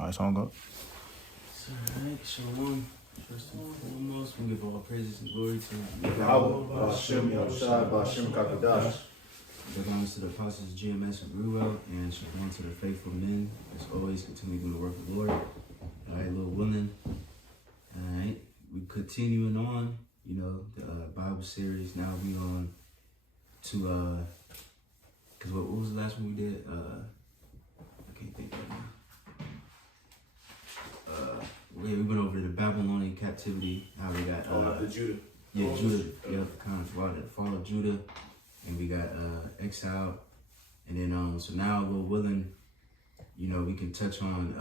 All right, so I'm going. Alright, Shalom. First and foremost, we give all praises and glory to Yahweh, Hashem, Yahushua, Hashem, Kakadash. give honors to the apostles Gms and Shalom to the faithful men. As always, continue doing the work of the Lord. Alright, Lord willing. Alright, we continuing on, the Bible series. Now we on to, because what was the last one we did? I can't think right now. We went over the Babylonian captivity, how we got the Judah. Yeah, Judah. Yep, kind of the fall of Judah, and we got exiled, and then so now, Lord willing, we can touch on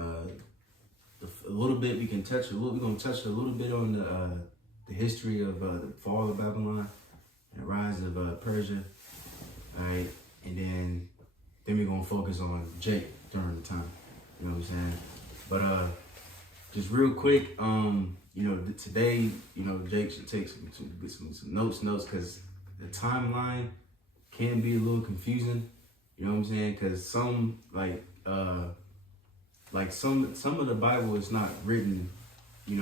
a little bit. We're gonna touch a little bit on the history of the fall of Babylon and the rise of Persia. All right, and then we're gonna focus on Jake during the time. You know what I'm saying? But just real quick, today, Jake should take some notes, because the timeline can be a little confusing. You know what I'm saying? Because some of the Bible is not written, in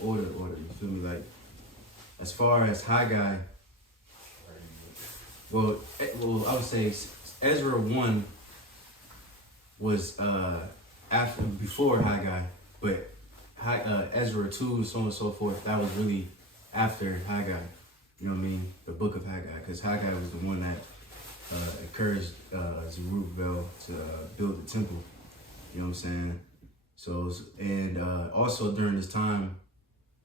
order. You feel me? Like, as far as Haggai, well, I would say Ezra 1 was before Haggai. But Ezra 2 and so on and so forth, that was really after Haggai, you know what I mean? The book of Haggai, because Haggai was the one that encouraged Zerubbabel to build the temple, you know what I'm saying? So, and also during this time,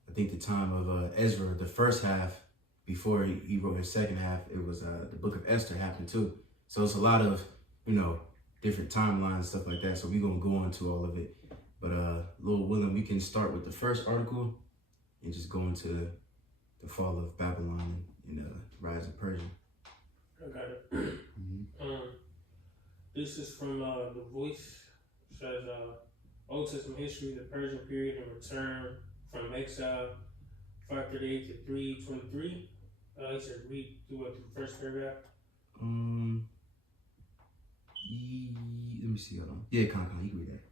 I think the time of Ezra, the first half, before he wrote his second half, it was the book of Esther happened too. So it's a lot of, different timelines, stuff like that. So we're going to go into all of it. But Lord willing, we can start with the first article and just go into the fall of Babylon and the rise of Persia. I got it. Mm-hmm. This is from The Voice. It says Old Testament history, the Persian period and return from exile, 538 to 323. He said read through the first paragraph. Let me see. Hold on. Yeah, Con, you can read that.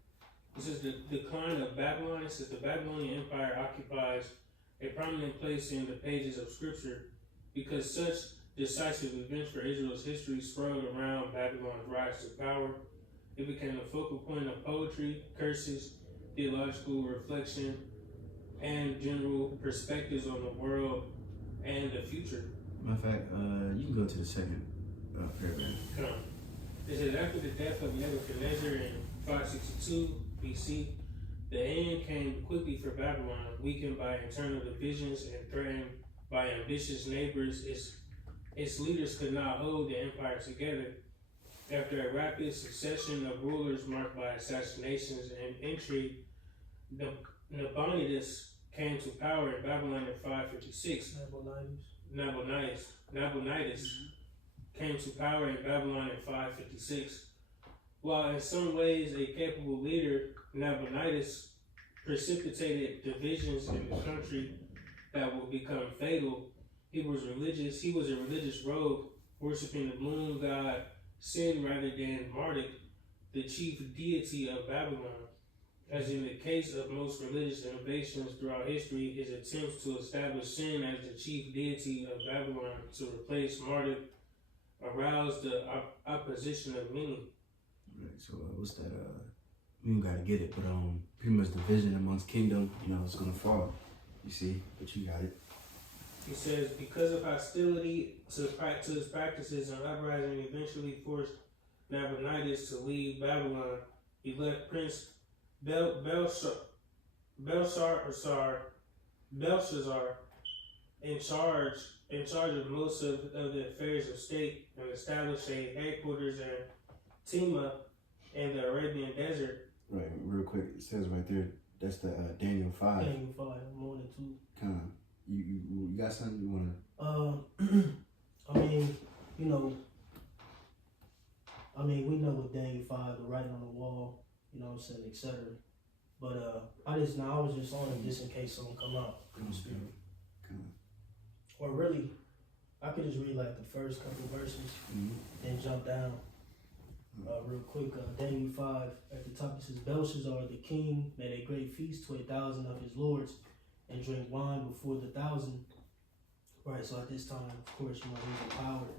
This is the decline of Babylon. It says the Babylonian Empire occupies a prominent place in the pages of Scripture because such decisive events for Israel's history sprung around Babylon's rise to power. It became a focal point of poetry, curses, theological reflection, and general perspectives on the world and the future. Matter of fact, you can go to the second paragraph. Come on. It says after the death of Nebuchadnezzar in 562 BC, the end came quickly for Babylon, weakened by internal divisions and threatened by ambitious neighbors. Its leaders could not hold the empire together. After a rapid succession of rulers marked by assassinations and intrigue, Nabonidus came to power in Babylon in 556. Nabonidus came to power in Babylon in 556. While in some ways a capable leader, Nabonidus precipitated divisions in the country that would become fatal. He was a religious rogue, worshiping the moon god Sin rather than Marduk, the chief deity of Babylon. As in the case of most religious innovations throughout history, his attempts to establish Sin as the chief deity of Babylon to replace Marduk aroused the opposition of many. Right, so what's that? We don't gotta get it, but pretty much division amongst kingdom, it's gonna fall. You see, but you got it. He says, because of hostility to his practices, an uprising eventually forced Nabonidus to leave Babylon. He left Prince Belshazzar in charge of most of the affairs of state and established a headquarters in Tima in the Arabian desert. Right, real quick, it says right there, that's the Daniel 5. Daniel 5, more than 2. Kind of. You got something you want we know with Daniel 5, the writing on the wall, etc. But I was just on it just in case something come out. Or really, I could just read like the first couple verses and jump down. Real quick, Daniel 5, at the top it says, Belshazzar the king made a great feast to 1,000 of his lords, and drank wine before the 1,000. Right, so at this time, of course, he was empowered.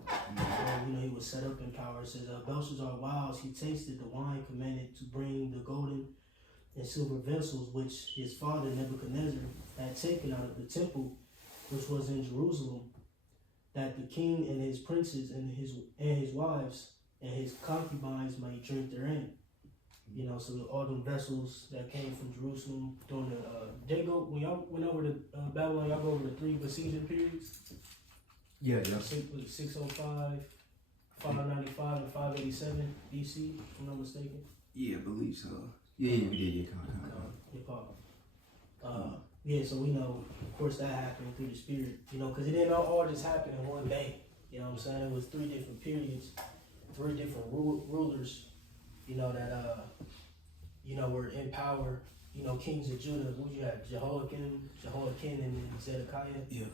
He was set up in power. It says, Belshazzar, while he tasted the wine, commanded to bring the golden and silver vessels which his father Nebuchadnezzar had taken out of the temple, which was in Jerusalem, that the king and his princes and his wives and his concubines might drink therein. So all the vessels that came from Jerusalem during the when y'all went over to Babylon, y'all go over the 3 besieging periods. Yeah. 605, 595, and 587 BC, if I'm not mistaken. Yeah, I believe so. Yeah, we did. Yeah, so we know, of course, that happened through the Spirit. Because it didn't all just happen in one day. You know what I'm saying? It was 3 different periods, 3 different rulers. That were in power. Kings of Judah. Who you had? Jehoiakim, and then Zedekiah. Yeah.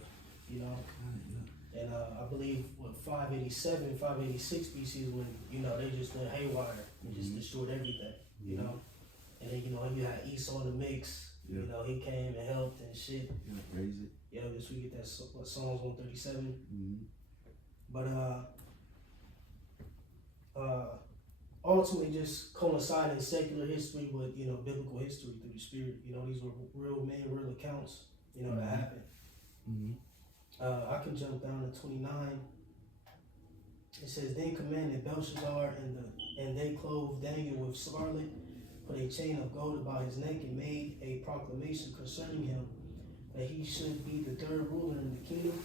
And I believe 587, 586 BC is when they just went haywire and just destroyed everything. And then you had Esau in the mix. Yeah. He came and helped and shit. Yeah, raise it. Yeah, this we get that Psalms 137. But ultimately just coinciding secular history with biblical history through the Spirit. These were real accounts that happened. I can jump down to 29. It says, then commanded Belshazzar and they clothed Daniel with scarlet, put a chain of gold about his neck, and made a proclamation concerning him that he should be the 3rd ruler in the kingdom.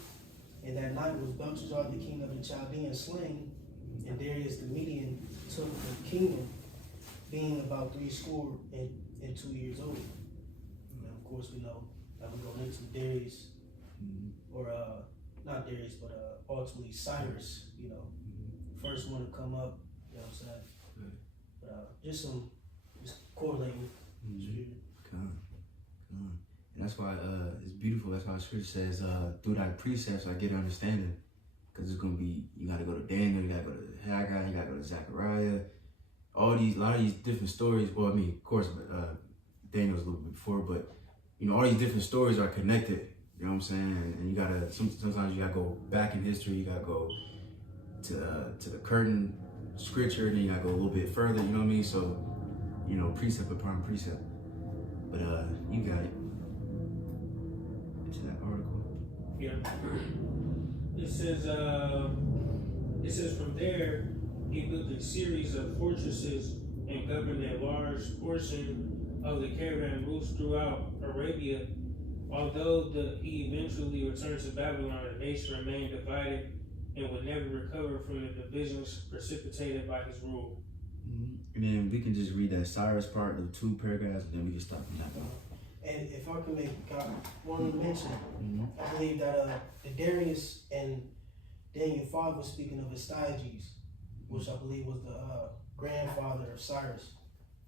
And that night was Belshazzar the king of the Chaldeans slain, and Darius the Median took the kingdom, being about 62 years old. And of course, we know that we're going into Darius, or not Darius, but ultimately Cyrus. First one to come up. You know what I'm saying? But just correlating. Come on. And that's why it's beautiful. That's why Scripture says, through thy precepts I get understanding. Because it's going to be, you got to go to Daniel, you got to go to Haggai, you got to go to Zechariah. A lot of these different stories. Well, I mean, of course, Daniel's a little bit before, but, all these different stories are connected. You know what I'm saying? And you got to, sometimes you got to go back in history. You got to go to the curtain scripture, and then you got to go a little bit further. You know what I mean? So, precept upon precept. But you got it. It's that article. Yeah. It says from there he built a series of fortresses and governed a large portion of the caravan routes throughout Arabia. Although he eventually returned to Babylon, the nation remained divided and would never recover from the divisions precipitated by his rule. And then we can just read that Cyrus part, the 2 paragraphs, and then we can stop from that. And if I can make one mention, I believe that the Darius and Daniel 5 was speaking of Astyages, which I believe was the grandfather of Cyrus.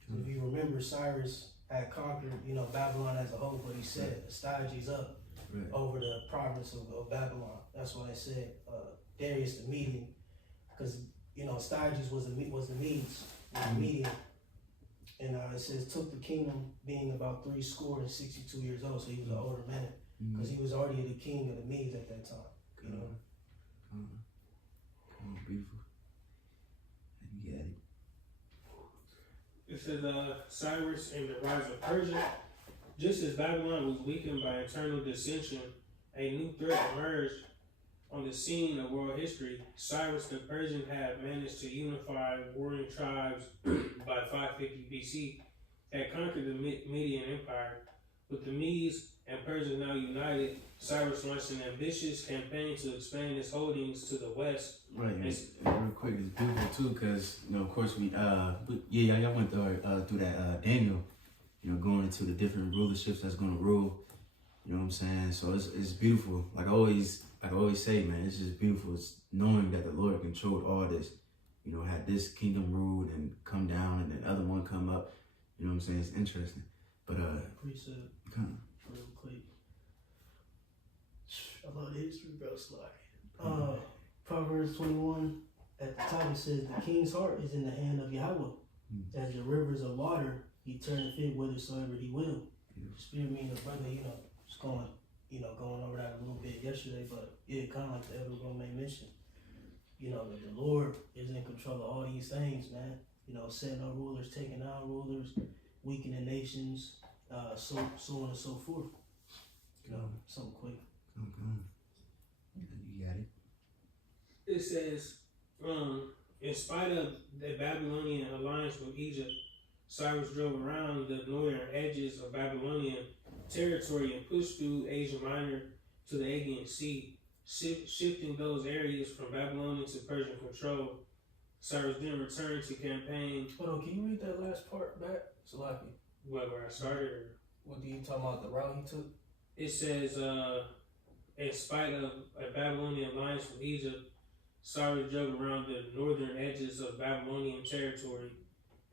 So if you remember, Cyrus had conquered, Babylon as a whole, but he set Astyages up over the province of Babylon. That's why I said Darius the Median, because Astyages was the Medes, the Median. And it says took the kingdom, being about 62 years old, so he was an older man, because he was already the king of the Medes at that time. Beautiful. You got it. It says Cyrus and the rise of Persia. Just as Babylon was weakened by internal dissension, a new threat emerged on the scene of world history. Cyrus the Persian had managed to unify warring tribes by 550 BC, had conquered the Median Empire. With the Medes and Persia now united, Cyrus launched an ambitious campaign to expand his holdings to the west. Right, and real quick, it's beautiful too, because of course y'all went through that Daniel, going into the different rulerships that's going to rule. You know what I'm saying? So it's beautiful. Like I always say, man, it's just beautiful. It's knowing that the Lord controlled all this. Had this kingdom ruled and come down, and then other one come up. You know what I'm saying? It's interesting. But precept, real quick. I love the history, bro. It's like Proverbs 21, at the top it says the king's heart is in the hand of Yahweh. As the rivers of water, he turneth it whithersoever he will. Spirit meaning the brother, just going over that a little bit yesterday, but yeah, kind of like the elder Romain mentioned. That the Lord is in control of all these things, man. Setting up rulers, taking out rulers, weakening nations, so on and so forth. Something quick. You got it. It says, in spite of the Babylonian alliance with Egypt, Cyrus drove around the northern edges of Babylonian territory and pushed through Asia Minor to the Aegean Sea, shifting those areas from Babylonian to Persian control. Cyrus then returned to campaign. Hold on, can you read that last part back? Salaki. Where I started? Or? What do you talking about, the route he took? It says, in spite of a Babylonian alliance with Egypt, Cyrus drove around the northern edges of Babylonian territory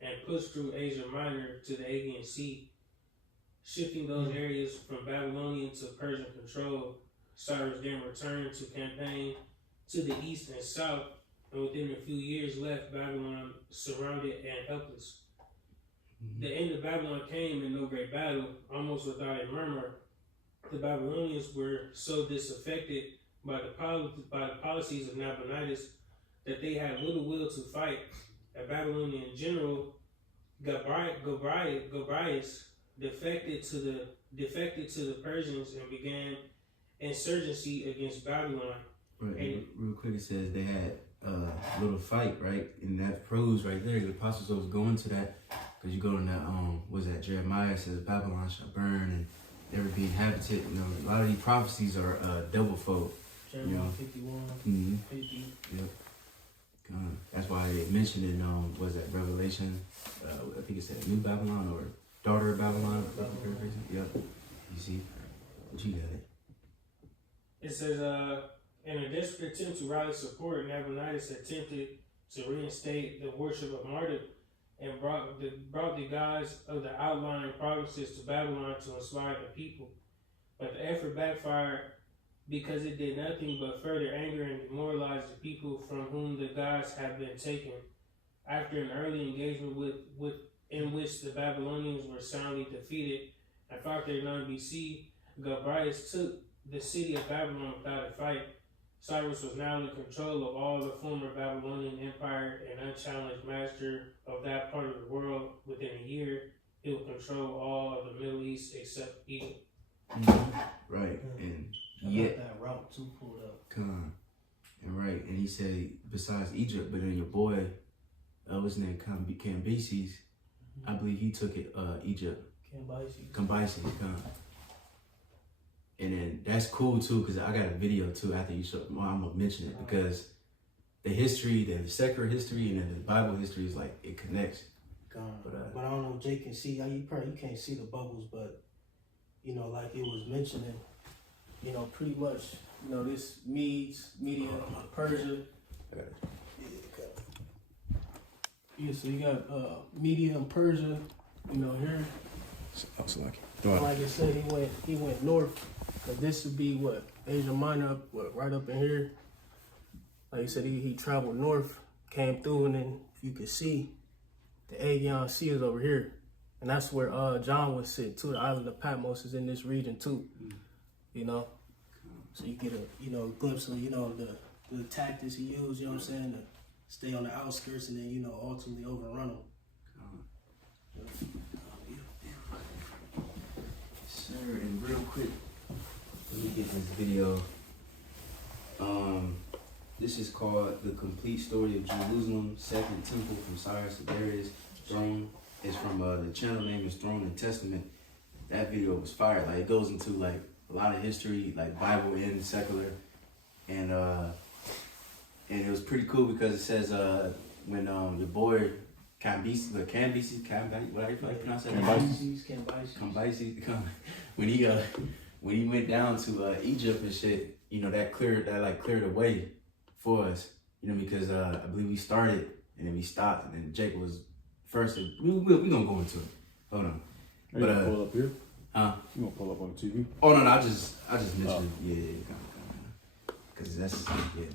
and pushed through Asia Minor to the Aegean Sea, shifting those areas from Babylonian to Persian control. Cyrus then returned to campaign to the east and south, and within a few years left Babylon surrounded and helpless. The end of Babylon came in no great battle, almost without a murmur. The Babylonians were so disaffected by the policies of Nabonidus that they had little will to fight. A Babylonian general, Gobryas, defected to the Persians and began insurgency against Babylon. Right, and real quick, it says they had a little fight, right? And that proves right there, the apostles was going to that, because you go in that, what's that, Jeremiah says Babylon shall burn and never be inhabited. A lot of these prophecies are double fold. Jeremiah 51, 50. Yep. That's why they mentioned in, was that Revelation? I think it said New Babylon or Daughter of Babylon. Yep. You see? But you got it. It says, in a desperate attempt to rally support, Nabonidus attempted to reinstate the worship of Marduk and brought the gods of the outlying provinces to Babylon to inspire the people. But the effort backfired because it did nothing but further anger and demoralize the people from whom the gods had been taken. After an early engagement in which the Babylonians were soundly defeated, in 539 BC, Gobryas took the city of Babylon without a fight. Cyrus was now in control of all the former Babylonian empire and unchallenged master of that part of the world. Within a year, he would control all of the Middle East except Egypt. Right, and yet that route too pulled up. And right, and he said besides Egypt, but then your boy, what's his name, Cambyses, I believe he took it, Egypt. Cambyses. And then that's cool too, because I got a video too after you showed. Well, I'm gonna mention it because the history, the secular history, and then the Bible history is like it connects. But I don't know if Jake can see. You can't see the bubbles, but like it was mentioning, pretty much, this Media, Persia. Yeah, so you got Media and Persia, here. Like I said, he went north. But this would be what, Asia Minor, right up in here. Like I said, he traveled north, came through, and then if you could see, the Aegean Sea is over here. And that's where John was sitting too. The island of Patmos is in this region too. So you get a glimpse of, the tactics he used, what I'm saying, to stay on the outskirts and then, ultimately overrun them. Sir, and real quick, let me get this video. This is called The Complete Story of Jerusalem, Second Temple from Cyrus to Darius, Throne. It's from the channel name is Throne and Testament. That video was fire. Like it goes into like a lot of history, like Bible and secular, and it was pretty cool because it says when the boy Cambyses, whatever you pronounce that? Cambyses. When he went down to Egypt and shit, that cleared the way for us, because I believe we started and then we stopped and then Jake was first. We gonna go into it. Hold on. Are you gonna pull up here? Huh? You gonna pull up on the TV? Oh no, I just mentioned it. Yeah, because that's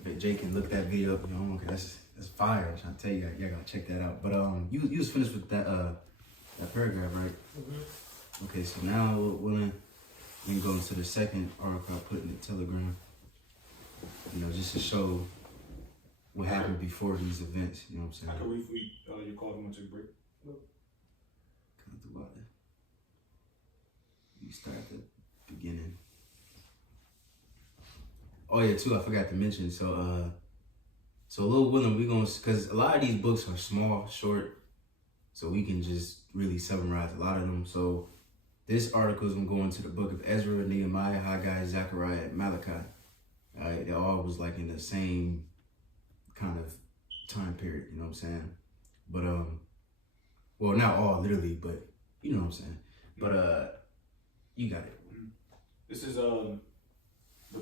but Jake can look that video up. Okay, That's fire. I'm trying to tell you, y'all gotta check that out. But you was finished with that paragraph, right? Mm-hmm. Okay, so now we'll go into the second article I put in the Telegram. You know, just to show what happened before these events. You know what I'm saying? I can read your call if you want to take a break. Come through about it. You start at the beginning. Oh yeah, too. I forgot to mention. So Lil Willem, we gonna, cause a lot of these books are small, short, so we can just really summarize a lot of them. So this article is gonna go into the book of Ezra, Nehemiah, Haggai, Zechariah, and Malachi. They all was like in the same kind of time period. You know what I'm saying? But well, not all literally, but you know what I'm saying. But you got it. This is the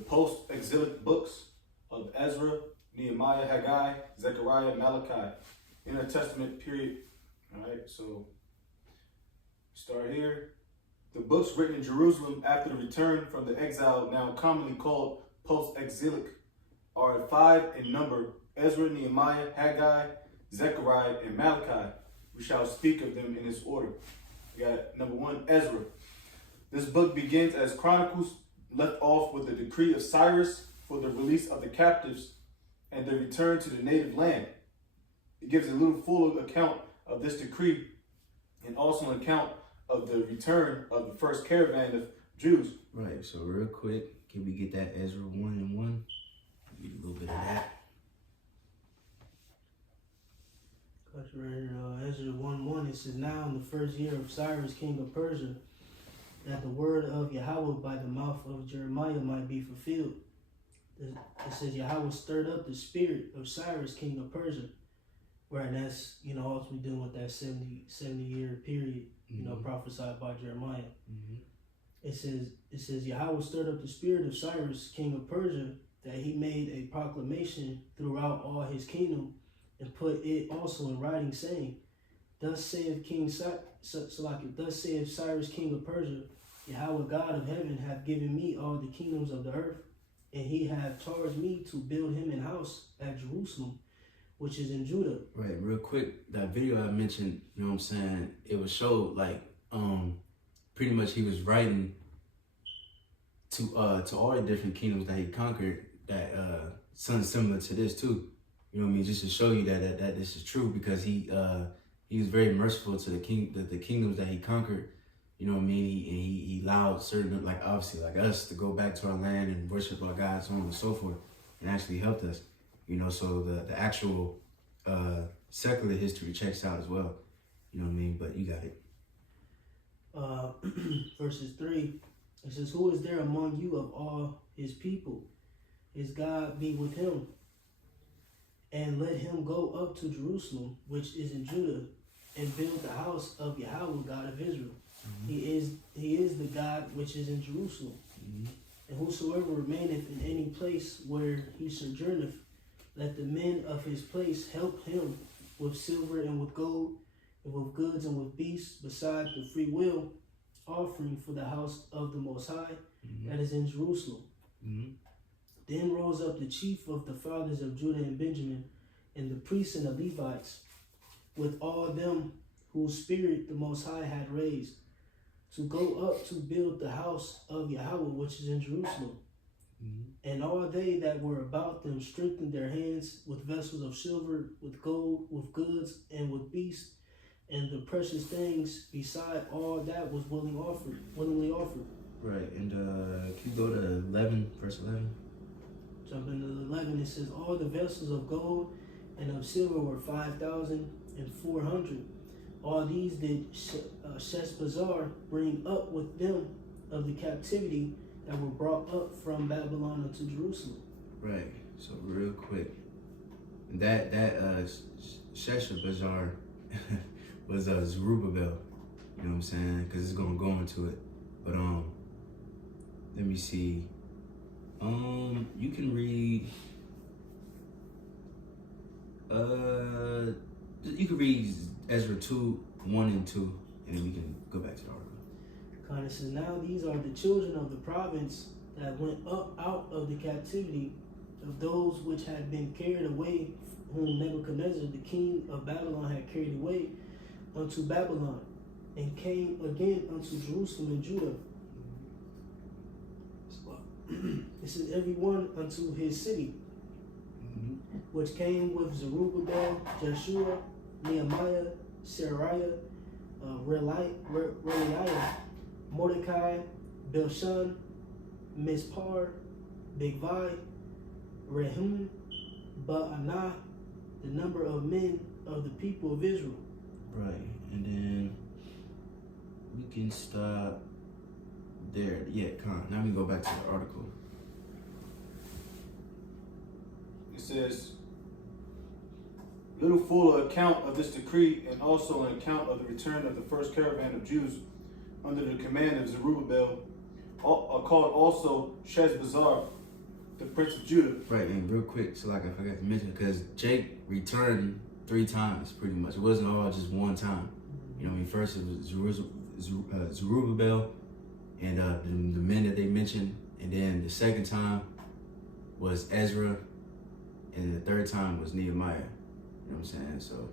post-exilic books of Ezra, Nehemiah, Haggai, Zechariah, Malachi, intertestament period. All right, so start here. The books written in Jerusalem after the return from the exile, now commonly called post-exilic, are 5 in number: Ezra, Nehemiah, Haggai, Zechariah, and Malachi. We shall speak of them in this order. We got number 1, Ezra. This book begins as chronicles, left off with the decree of Cyrus for the release of the captives and their return to the native land. It gives a little fuller account of this decree and also an account of the return of the first caravan of Jews. Right, so real quick, can we get that Ezra 1:1? Get a little bit of that. Got you right here, Ezra 1:1. It says, now in the first year of Cyrus, king of Persia, that the word of Yahweh by the mouth of Jeremiah might be fulfilled. It says Yahweh stirred up the spirit of Cyrus, king of Persia. Right, and that's, you know, ultimately dealing with that 70-year period, you know, prophesied by Jeremiah. It says Yahweh stirred up the spirit of Cyrus, king of Persia, that he made a proclamation throughout all his kingdom and put it also in writing, saying, thus saith thus saith Cyrus, king of Persia, Yahweh God of heaven hath given me all the kingdoms of the earth, and he hath charged me to build him an house at Jerusalem, which is in Judah. Right, real quick, that video I mentioned, you know what I'm saying, it was showed like pretty much he was writing to all the different kingdoms that he conquered, that something similar to this too. You know what I mean? Just to show you that this is true, because he was very merciful to the kingdoms that he conquered. You know what I mean? He allowed certain, like obviously like us, to go back to our land and worship our God, so on and so forth, and actually helped us. You know, so the actual secular history checks out as well. You know what I mean? But you got it. Verses 3, it says, who is there among you of all his people? His God be with him, and let him go up to Jerusalem, which is in Judah, and build the house of Yahweh, God of Israel. He is the God which is in Jerusalem. And whosoever remaineth in any place where he sojourneth, let the men of his place help him with silver and with gold, and with goods and with beasts, beside the free will offering for the house of the Most High that is in Jerusalem. Then rose up the chief of the fathers of Judah and Benjamin, and the priests and the Levites, with all them whose spirit the Most High had raised, to go up to build the house of Yahweh which is in Jerusalem. And all they that were about them strengthened their hands with vessels of silver, with gold, with goods, and with beasts, and the precious things beside all that was willingly offered. Right, and can you go to 11, verse 11? Jump into 11, it says, all the vessels of gold and of silver were 5,400. All these did Sheshbazzar bring up with them of the captivity that were brought up from Babylon unto Jerusalem. Right, so real quick, that Sheshbazzar was Zerubbabel, you know what I'm saying, because it's going to go into it. But let me see. You can read Ezra 2:1 and 2, and then we can go back to the article. Kind of says, now these are the children of the province that went up out of the captivity of those which had been carried away, whom Nebuchadnezzar, the king of Babylon, had carried away unto Babylon, and came again unto Jerusalem and Judah. It says, every one unto his city, which came with Zerubbabel, Jeshua, Nehemiah, Seraiah, Reliah, Mordecai, Bilshan, Mispar, Bigvai, Rehum, Baanah, the number of men of the people of Israel. Right, and then we can stop there. Yeah, now we go back to the article. It says, little fuller account of this decree, and also an account of the return of the first caravan of Jews under the command of Zerubbabel, called also Sheshbazzar, the prince of Judah. Right, and real quick, so like I forgot to mention, because Jake returned 3 times pretty much. It wasn't all just one time. You know, I mean, first it was Zerubbabel and the men that they mentioned, and then the second time was Ezra, and the third time was Nehemiah. You know what I'm saying? So,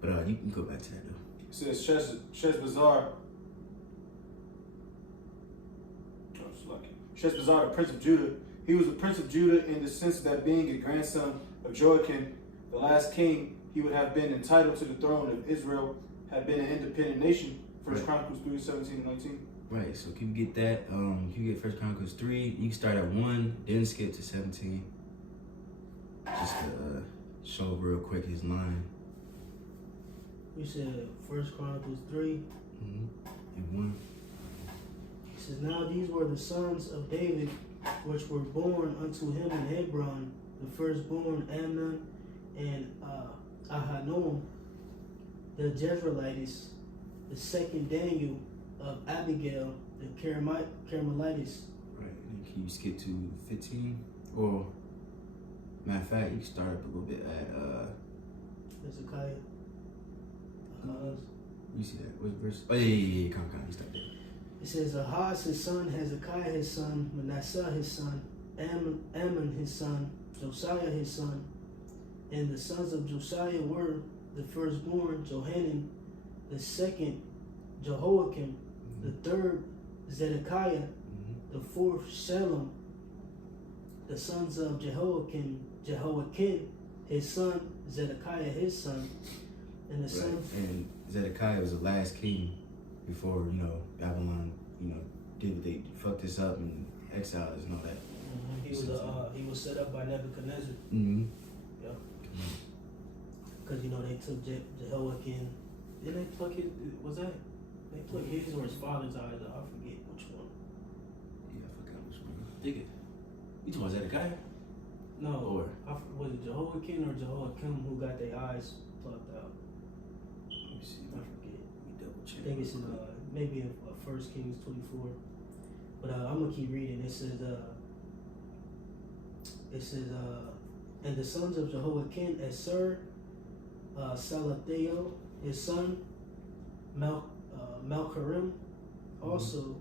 but you can go back to that though. It says Sheshbazzar, the prince of Judah. He was the prince of Judah in the sense that being a grandson of Joachim, the last king, he would have been entitled to the throne if Israel had been an independent nation. First Chronicles 3, 17 and 19. Right, so can you get that? Can you get First Chronicles 3? You can start at 1, then skip to 17. Just to show real quick his line. You said First Chronicles 3. And 1. It says, now these were the sons of David, which were born unto him in Hebron, the firstborn Amnon and Ahinoam, the Jezreelites, the second Daniel of Abigail, the Carmelites. Right, and can you skip to 15? Or, matter of fact, you can start up a little bit at Hezekiah. you see that? What verse? Oh, yeah, come, you start there. It says, Ahaz his son, Hezekiah his son, Manasseh his son, Ammon his son, Josiah his son. And the sons of Josiah were the firstborn Johanan, the second Jehoiakim, the third Zedekiah, the fourth Shalom. The sons of Jehoiakim, his son, Zedekiah his son, and the sons. And Zedekiah was the last king before, Babylon, did what they fucked this up and exiled us and all that. He was set up by Nebuchadnezzar. Yeah. Because they took Jehoiakim. Didn't they pluck his? Was that? They plucked his or his father's eye. I forget which one. Yeah, I forgot which one. Dig it. You talking about Zedekiah? No. Or was it Jehoiakim or Jehoiakim who got their eyes plucked out? let me see. I forget. Let me double check. I think it's in maybe in 1 Kings 24. But I'm gonna keep reading. It says and the sons of Jehoiakim, Esir, Salathiel, his son, Malcharim, also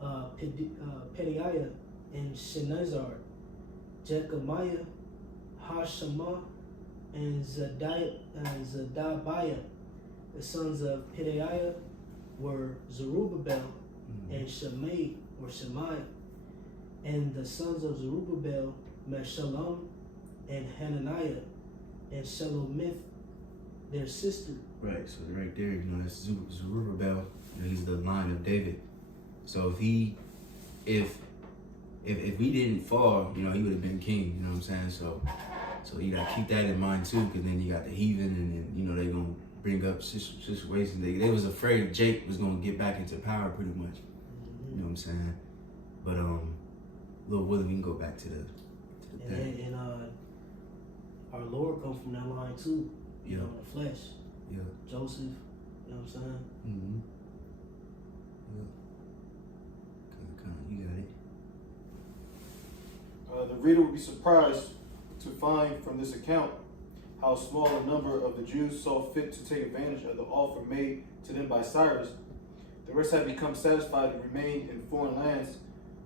Pedaiah and Shenazar, Jechemiah, Hashemah, and Zedabiah. The sons of Pedaiah were Zerubbabel and Shemaiah. And the sons of Zerubbabel, Meshullam and Hananiah, and Shelomith, their sister. Right, so right there, that's Zerubbabel. He's the line of David. So if we didn't fall, he would have been king. You know what I'm saying? So you gotta keep that in mind too, because then you got the heathen, and then they gonna bring up situations. They was afraid Jake was gonna get back into power pretty much. You know what I'm saying? But Lord willing, we can go back to the thing. And our Lord comes from that line too. Yeah. In the flesh. Yeah. Joseph. You know what I'm saying? Yeah. You got it. The reader would be surprised to find from this account how small a number of the Jews saw fit to take advantage of the offer made to them by Cyrus. The rest had become satisfied to remain in foreign lands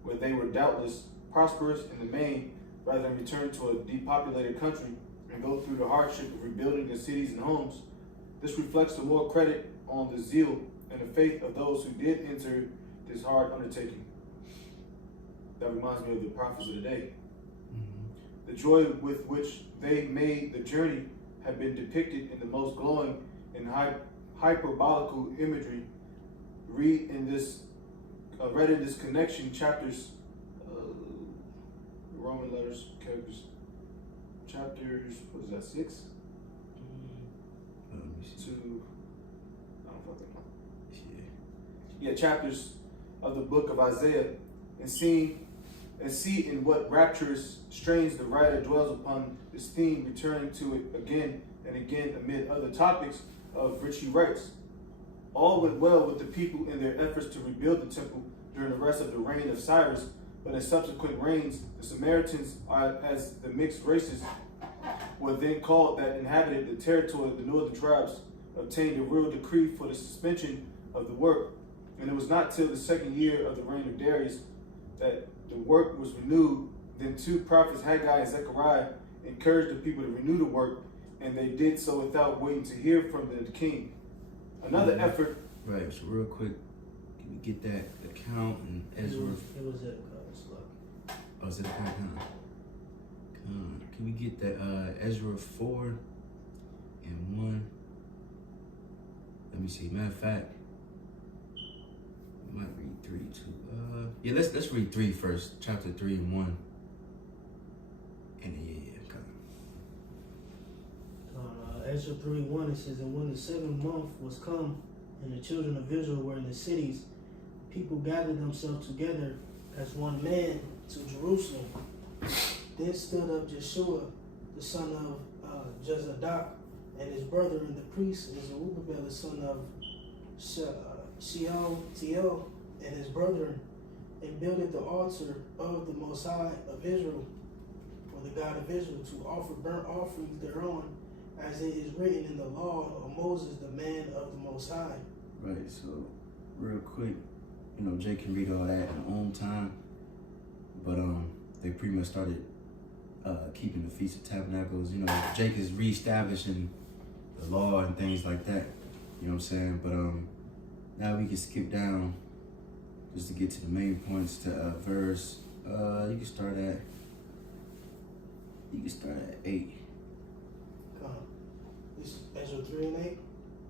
where they were doubtless prosperous in the main, rather than return to a depopulated country and and go through the hardship of rebuilding their cities and homes. This reflects the more credit on the zeal and the faith of those who did enter this hard undertaking. That reminds me of the prophets of the day. The joy with which they made the journey have been depicted in the most glowing and hyperbolical imagery. Read in this connection chapters, Roman letters, characters, chapters, what is that, 6? To, I don't fucking know. Yeah, chapters of the book of Isaiah, and see in what rapturous strains the writer dwells upon this theme, returning to it again and again amid other topics of which he writes. All went well with the people in their efforts to rebuild the temple during the rest of the reign of Cyrus, but in subsequent reigns, the Samaritans, as the mixed races were then called, that inhabited the territory of the northern tribes, obtained a royal decree for the suspension of the work. And it was not till the second year of the reign of Darius that the work was renewed. Then 2 prophets, Haggai and Zechariah, encouraged the people to renew the work, and they did so without waiting to hear from the king. Another effort. Right, so real quick, can we get that account and Ezra? It was at Slock. Oh, is it account? Can we get that Ezra 4 and 1? Let me see. Matter of fact, we might read 3 too. Yeah, let's read 3 first. Chapter 3 and 1. And then, Ezra 3:1, it says, and when the 7th month was come, and the children of Israel were in the cities, people gathered themselves together as one man to Jerusalem. Then stood up Jeshua, the son of Jozadak, and his brother and the priest, and Zerubbabel, the son of Shealtiel, and his brethren, and builded the altar of the Most High of Israel, or the God of Israel, to offer burnt offerings thereon, as it is written in the law of Moses, the man of the Most High. Right, so real quick, Jay can read all that in his own time, but they pretty much started keeping the Feast of Tabernacles. Jake is reestablishing the law and things like that. You know what I'm saying? But now we can skip down just to get to the main points to verse. You can start at 8. This is Ezra 3 and 8?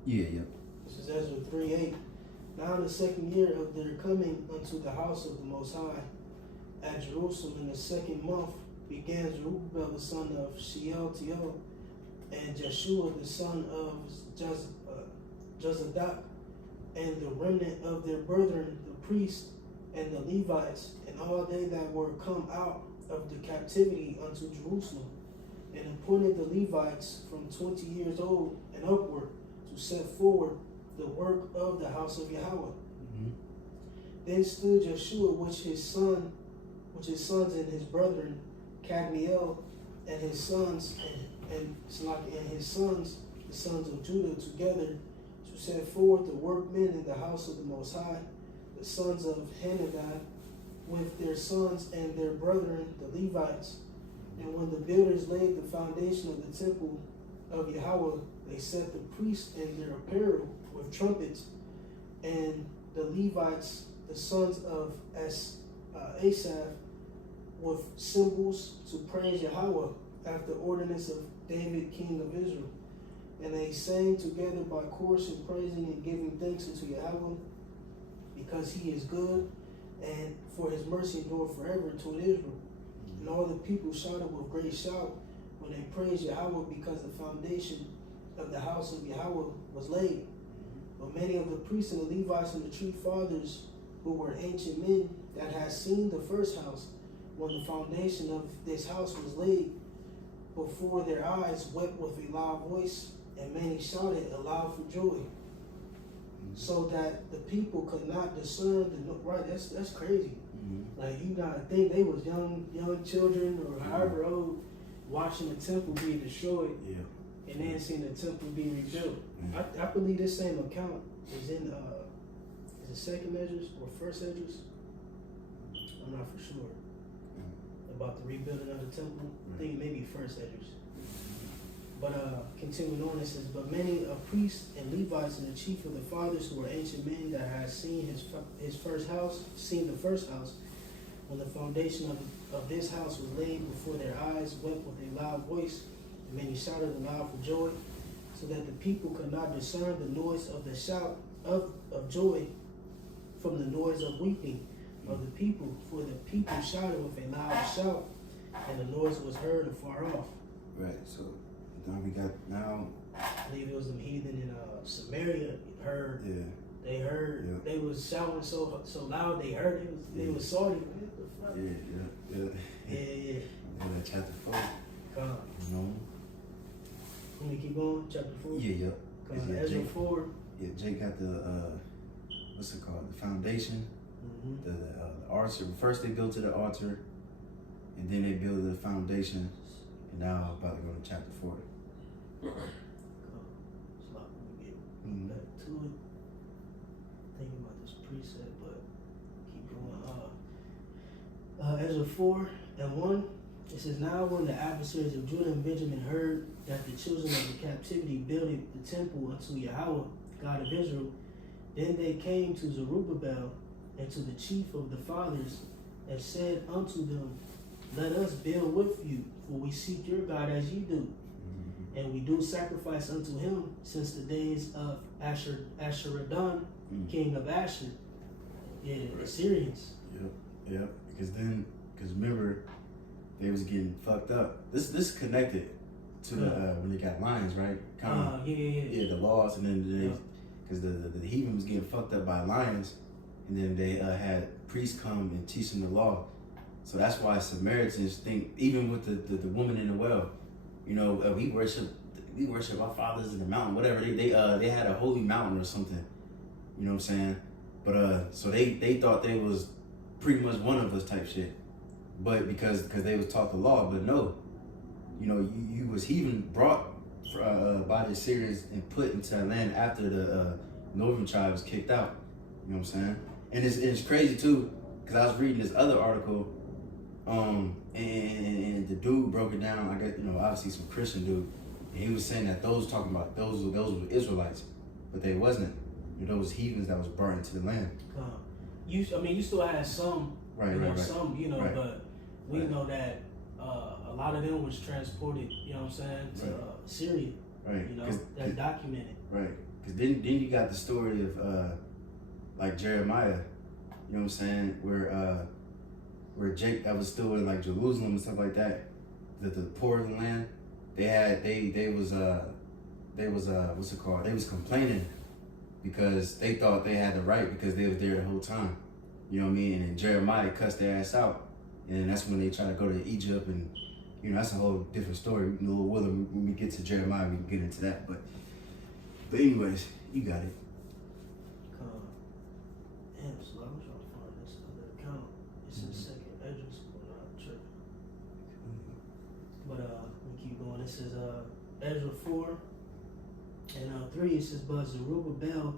Yeah. This is Ezra 3:8. Now in the second year of their coming unto the house of the Most High at Jerusalem, in the 2nd month, began Zerubbabel the son of Shealtiel, and Jeshua the son of Jozadak, and the remnant of their brethren, the priests and the Levites, and all they that were come out of the captivity unto Jerusalem, and appointed the Levites from 20 years old and upward to set forward the work of the house of Yahweh. Mm-hmm. Then stood Jeshua, which his sons and his brethren, Cadmiel, and his sons, and his sons, the sons of Judah, together to set forward the workmen in the house of the Most High, the sons of Hananiah, with their sons and their brethren, the Levites. And when the builders laid the foundation of the temple of Yahweh, they set the priests in their apparel with trumpets, and the Levites, the sons of Asaph, with cymbals to praise Yahweh after ordinance of David, king of Israel. And they sang together by chorus and praising and giving thanks unto Yahweh, because he is good, and for his mercy endureth forever toward Israel. And all the people shouted with great shout when they praised Yahweh, because the foundation of the house of Yahweh was laid. But many of the priests and the Levites and the true fathers, who were ancient men that had seen the first house, when the foundation of this house was laid before their eyes, wept with a loud voice, and many shouted aloud for joy, so that the people could not discern the right. That's crazy. Mm-hmm. Like, you gotta think they was young children or however old, watching the temple be destroyed, and then seeing the temple be rebuilt. I believe this same account is in is it Second Measures or First Measures? I'm not for sure about the rebuilding of the temple. I think maybe First Measures. Continuing on, it says, but many of priests and Levites and the chief of the fathers who were ancient men that had seen the first house, when the foundation of this house was laid before their eyes, wept with a loud voice, and many shouted aloud for joy, so that the people could not discern the noise of the shout of joy from the noise of weeping of the people, for the people shouted with a loud shout, and the noise was heard afar off. Right, so now we got now. I believe it was them heathen in Samaria heard. Yeah. They heard. Yeah. They was shouting so loud. They heard. They was salty. What the fuck? Yeah. That chapter 4. Come on. You know. Let me keep going. Chapter 4. Yeah. Come on. Yeah, Ezra Jake, 4. Yeah, Jake got the what's it called? The foundation. Mm-hmm. The altar. First they built to the altar, and then they built the foundation. And now I'm about to go to chapter 4. Come on. So let me get back to it. Thinking about this precept, but keep going. Ezra 4:1. It says, now when the adversaries of Judah and Benjamin heard that the children of the captivity builded the temple unto Yahweh, God of Israel, then they came to Zerubbabel and to the chief of the fathers and said unto them, let us build with you, for we seek your God as ye do. And we do sacrifice unto him since the days of Ashuradan, king of Ashur. Yeah, the Assyrians. Yep. Because remember, they was getting fucked up. This is connected to the when they got lions, right? Yeah, the laws, and then because the heathen was getting fucked up by lions, and then they had priests come and teach them the law. So that's why Samaritans think, even with the woman in the well, you know, we worship our fathers in the mountain, whatever. They had a holy mountain or something, you know what I'm saying? But so they thought they was pretty much one of us type shit, but because they was taught the law. But no, you know, you was heathen brought by the Assyrians and put into that land after the northern tribe was kicked out. You know what I'm saying? And it's crazy too, because I was reading this other article. And the dude broke it down. I got, you know, obviously some Christian dude, and he was saying that those were Israelites, but they wasn't. You know, those heathens that was brought into the land. You still had some, right. some, you know, right. but we know that a lot of them was transported, you know what I'm saying, to Syria. Right. You know, that's documented. Right. Because then you got the story of like Jeremiah, you know what I'm saying, where Jake, that was still in like Jerusalem and stuff like that, the poor of the land, they was what's it called? They was complaining because they thought they had the right because they was there the whole time. You know what I mean? And then Jeremiah cussed their ass out. And that's when they try to go to Egypt, and you know, that's a whole different story. You know, when we get to Jeremiah, we can get into that. But anyways, you got it. Damn, so I'm trying to find this other account. It's in second Edges, but not church. But we keep going. It says Ezra 4 and 3. It says, but Zerubbabel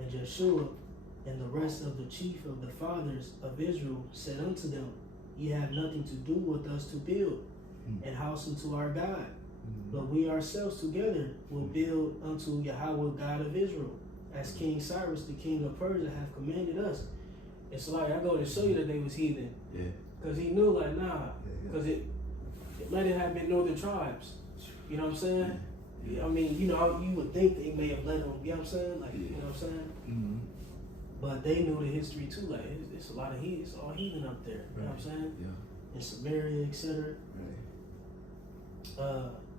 and Jeshua and the rest of the chief of the fathers of Israel said unto them, ye have nothing to do with us to build an house unto our God, but we ourselves together will build unto Yahweh God of Israel, as King Cyrus the king of Persia hath commanded us. It's like, I go to show you that they was heathen. Yeah. Because he knew, like, nah, because it let it have been northern tribes. You know what I'm saying? I mean, you know, you would think they may have let them, you know what I'm saying? Like, you know what I'm saying? Mm-hmm. But they knew the history too. Like, it's a lot of heathen, it's all heathen up there. You know what I'm saying? Yeah. In Samaria, etc. Right.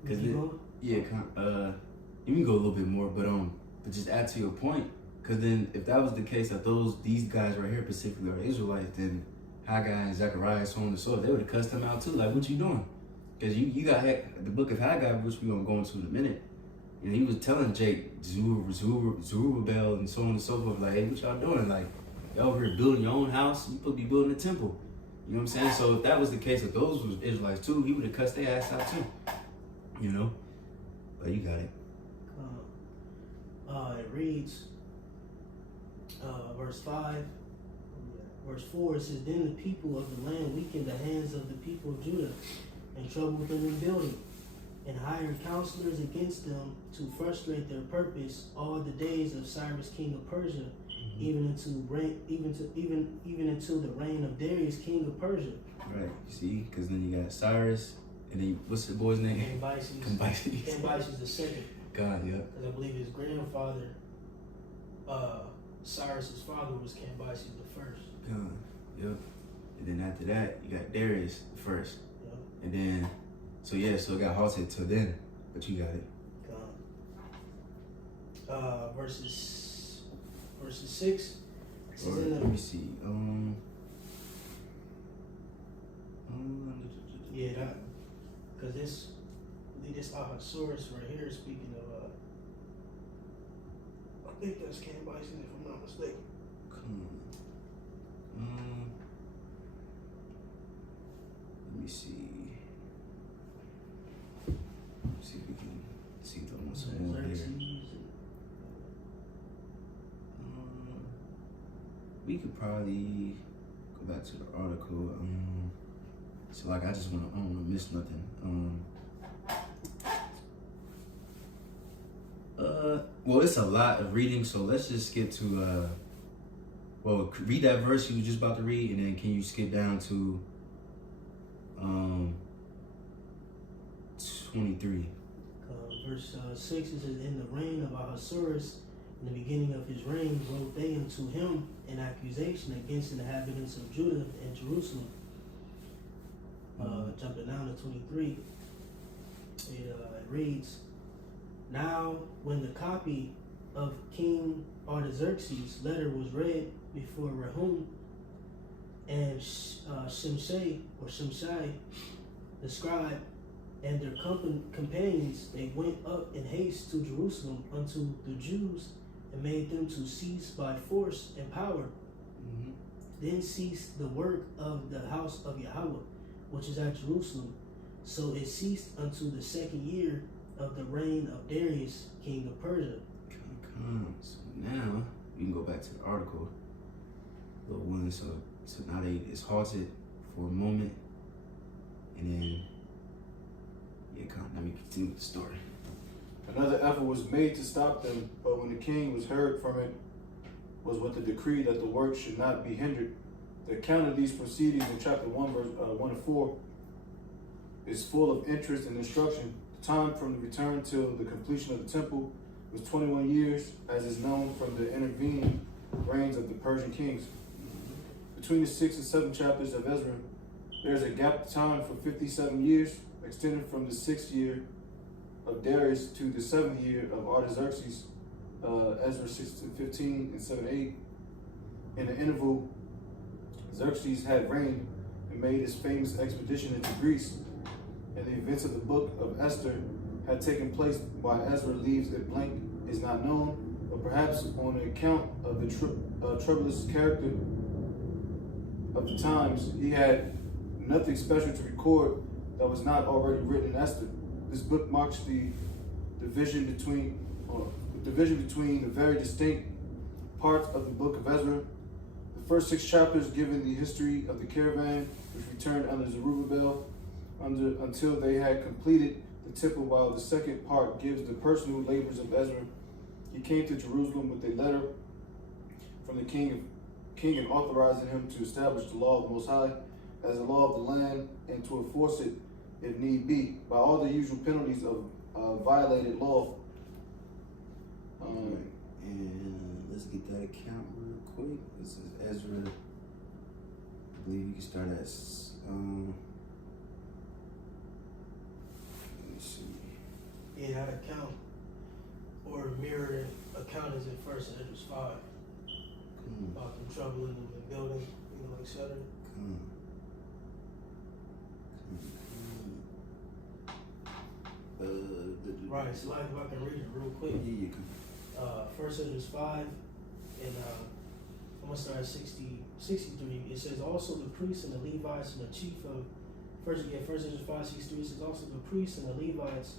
You going? Yeah, you can go a little bit more, but just add to your point, because then if that was the case that these guys right here specifically are Israelites, then Haggai and Zechariah, so on and so forth, they would have cussed them out too. Like, what you doing? Because you got the book of Haggai, which we're gonna go into in a minute. And he was telling Jake, Zerubbabel, and so on and so forth, like, hey, what y'all doing? Like, y'all over here building your own house, you supposed to be building a temple. You know what I'm saying? So if that was the case, if those was Israelites too, he would have cussed their ass out too. You know? But you got it. It reads, verse 5, verse 4, it says, then the people of the land weakened the hands of the people of Judah and troubled them in building. and hired counselors against them to frustrate their purpose all the days of Cyrus, king of Persia, even until the reign of Darius, king of Persia. Right. See, because then you got Cyrus, and then what's the boy's name? Cambyses the second. God, yep. Because I believe his grandfather, Cyrus's father, was Cambyses the first. God, yep. And then after that, you got Darius the first. Yep. And then, so it got halted till then, but you got it. Verses 6. Or, let me see. Yeah, because this Ahasuerus right here is speaking of, I think that's Cambyses, if I'm not mistaken. Let me see. See if we can see the one some more here. We could probably go back to the article. So like I just want to, I don't want to miss nothing. Well, it's a lot of reading, so let's just skip to well, read that verse you were just about to read, and then can you skip down to 23? Verse 6, it says, in the reign of Ahasuerus, in the beginning of his reign, wrote they unto him an accusation against the inhabitants of Judah and Jerusalem. Jumping down to 23, it reads, now when the copy of King Artaxerxes' letter was read before Rehum and Shimshai, the scribe, and their companions, they went up in haste to Jerusalem unto the Jews and made them to cease by force and power. Then ceased the work of the house of Yahweh, which is at Jerusalem. So it ceased unto the second year of the reign of Darius, king of Persia. So now we can go back to the article. Little one. So now it's halted for a moment, and then let me continue with the story. Another effort was made to stop them, but when the king was heard from it, was with the decree that the work should not be hindered. The account of these proceedings in chapter 1, verse 1 to 4 is full of interest and instruction. The time from the return till the completion of the temple was 21 years, as is known from the intervening reigns of the Persian kings. Between the 6th and 7th chapters of Ezra, there is a gap of time for 57 years, extended from the 6th year of Darius to the 7th year of Artaxerxes, Ezra 6-15 and 7-8. In the interval, Xerxes had reigned and made his famous expedition into Greece, and the events of the book of Esther had taken place. Why Ezra leaves it blank is not known, but perhaps on account of the troublous character of the times, he had nothing special to record that was not already written in Esther. This book marks the division between the very distinct parts of the book of Ezra. The first 6 chapters given the history of the caravan which returned under Zerubbabel until they had completed the temple, while the second part gives the personal labors of Ezra. He came to Jerusalem with a letter from the king and authorizing him to establish the law of the Most High as a law of the land and to enforce it if need be, by all the usual penalties of violated law. And let's get that account real quick. This is Ezra. I believe you can start at let me see. Yeah, that account or mirror account is in First Ezra 5 about them troubling them and building, etc. Right, so like if I can read it real quick. First Ezra 5, and I'm gonna start at 63. It says also the priests and the Levites and the chief of First Ezra 5:63. It says also the priests and the Levites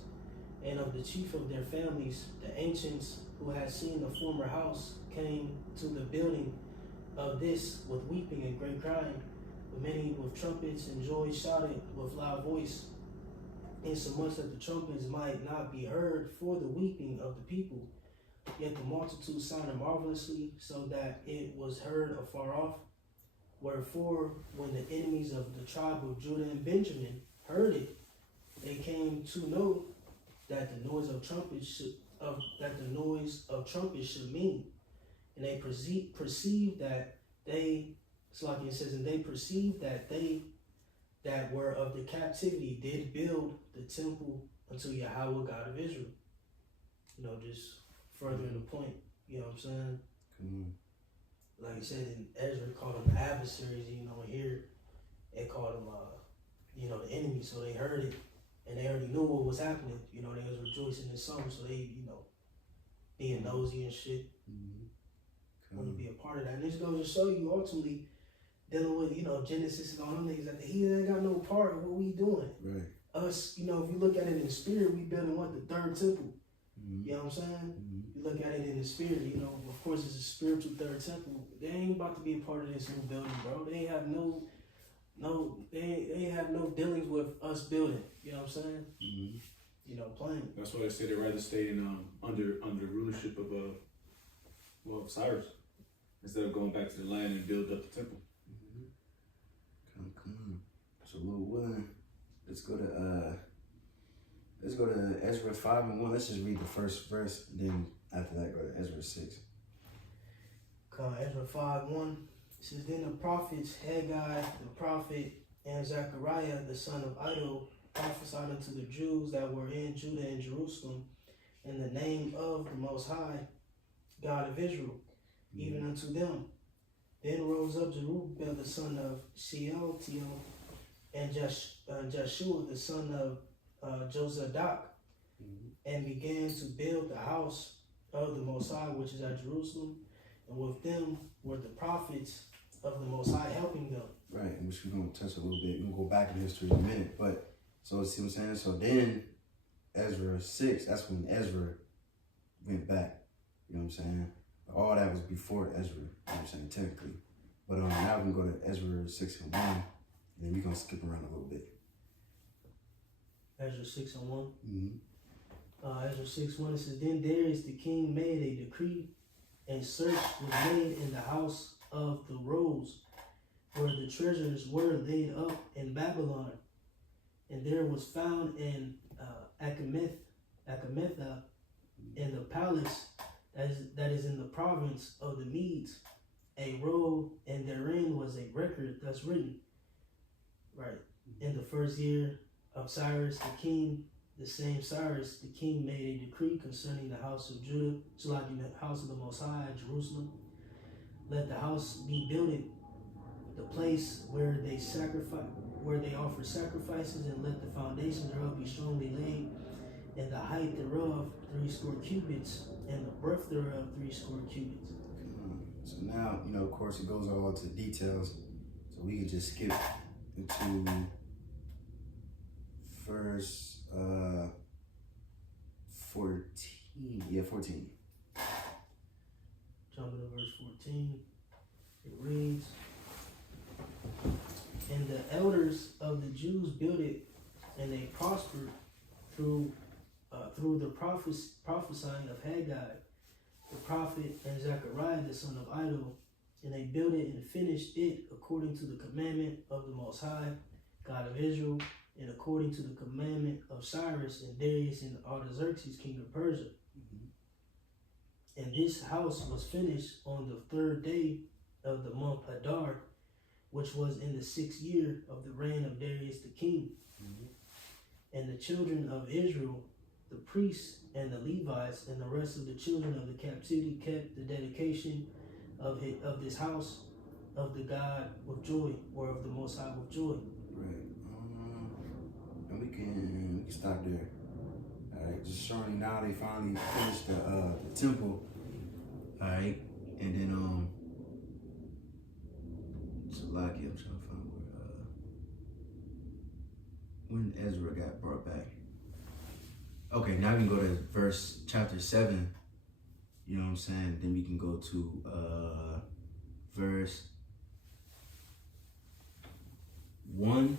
and of the chief of their families, the ancients who had seen the former house, came to the building of this with weeping and great crying, with many with trumpets and joy shouted with loud voice. insomuch that the trumpets might not be heard for the weeping of the people. Yet the multitude sounded marvelously, so that it was heard afar off. Wherefore, when the enemies of the tribe of Judah and Benjamin heard it, they came to know that the noise of trumpets should mean, and they perceived that they, it's like it says, and they perceived that they that were of the captivity did build the temple unto Yahweh God of Israel. You know, just furthering the point. You know what I'm saying? Mm-hmm. Like I said, in Ezra called them the adversaries. You know, here they called them, you know, the enemies. So they heard it, and they already knew what was happening. You know, they was rejoicing in something. So they, you know, being nosy and shit, want to be a part of that. And this goes to show you ultimately dealing with, you know, Genesis and all them niggas that the heathen ain't got no part of what we doing. Right. Us, you know, if you look at it in the spirit, we building what, the third temple. Mm-hmm. You know what I'm saying? Mm-hmm. You look at it in the spirit, you know, of course it's a spiritual third temple. They ain't about to be a part of this new building, bro. They ain't have they ain't have no dealings with us building. You know what I'm saying? Mm-hmm. You know, playing. That's why they say they'd rather stay in under rulership of Cyrus instead of going back to the land and build up the temple. Come on. So Lord willing, let's go to Ezra 5:1. Let's just read the first verse, then after that go to Ezra 6. Ezra 5:1. It says, then the prophets Haggai the prophet and Zechariah the son of Iddo prophesied unto the Jews that were in Judah and Jerusalem in the name of the Most High God of Israel, even unto them. Then rose up Zerubbabel the son of Shealtiel and Joshua the son of Jozadak, and began to build the house of the Most High, which is at Jerusalem, and with them were the prophets of the Most High helping them. Right, which we're going to touch a little bit. We're going to go back in history in a minute. But, so see what I'm saying? So then, Ezra 6, that's when Ezra went back. You know what I'm saying? All that was before Ezra, you know what I'm saying, technically. But now we can go to Ezra 6:1, and then we're going to skip around a little bit. Ezra 6:1. Mm-hmm. Ezra 6:1, it says, then Darius the king made a decree, and search was made in the house of the rolls, where the treasures were laid up in Babylon. And there was found in Achametha in the palace that is in the province of the Medes, a roll, and therein was a record thus written. Right. In the first year of Cyrus the king, the same Cyrus the king made a decree concerning the house of Judah, so like in the house of the Most High at Jerusalem. Let the house be builded, the place where they offer sacrifices, and let the foundation thereof be strongly laid, and the height thereof 60 cubits, and the breadth thereof 60 cubits. So now, you know, of course, it goes all into details. So we can just skip into verse 14. Yeah, 14. Jumping to verse 14, it reads, and the elders of the Jews built it, and they prospered through the prophesying of Haggai the prophet and Zechariah the son of Iddo, and they built it and finished it according to the commandment of the Most High God of Israel, and according to the commandment of Cyrus and Darius and Artaxerxes king of Persia. And this house was finished on the 3rd day of the month Adar, which was in the 6th year of the reign of Darius the king. And the children of Israel, the priests and the Levites and the rest of the children of the captivity, kept the dedication of this house of the God with joy, or of the Most High with joy. Right. And we can stop there. All right. Just showing now they finally finished the temple. All right. And then Salaki, I'm trying to find where when Ezra got brought back. Okay, now we can go to chapter 7. You know what I'm saying? Then we can go to verse 1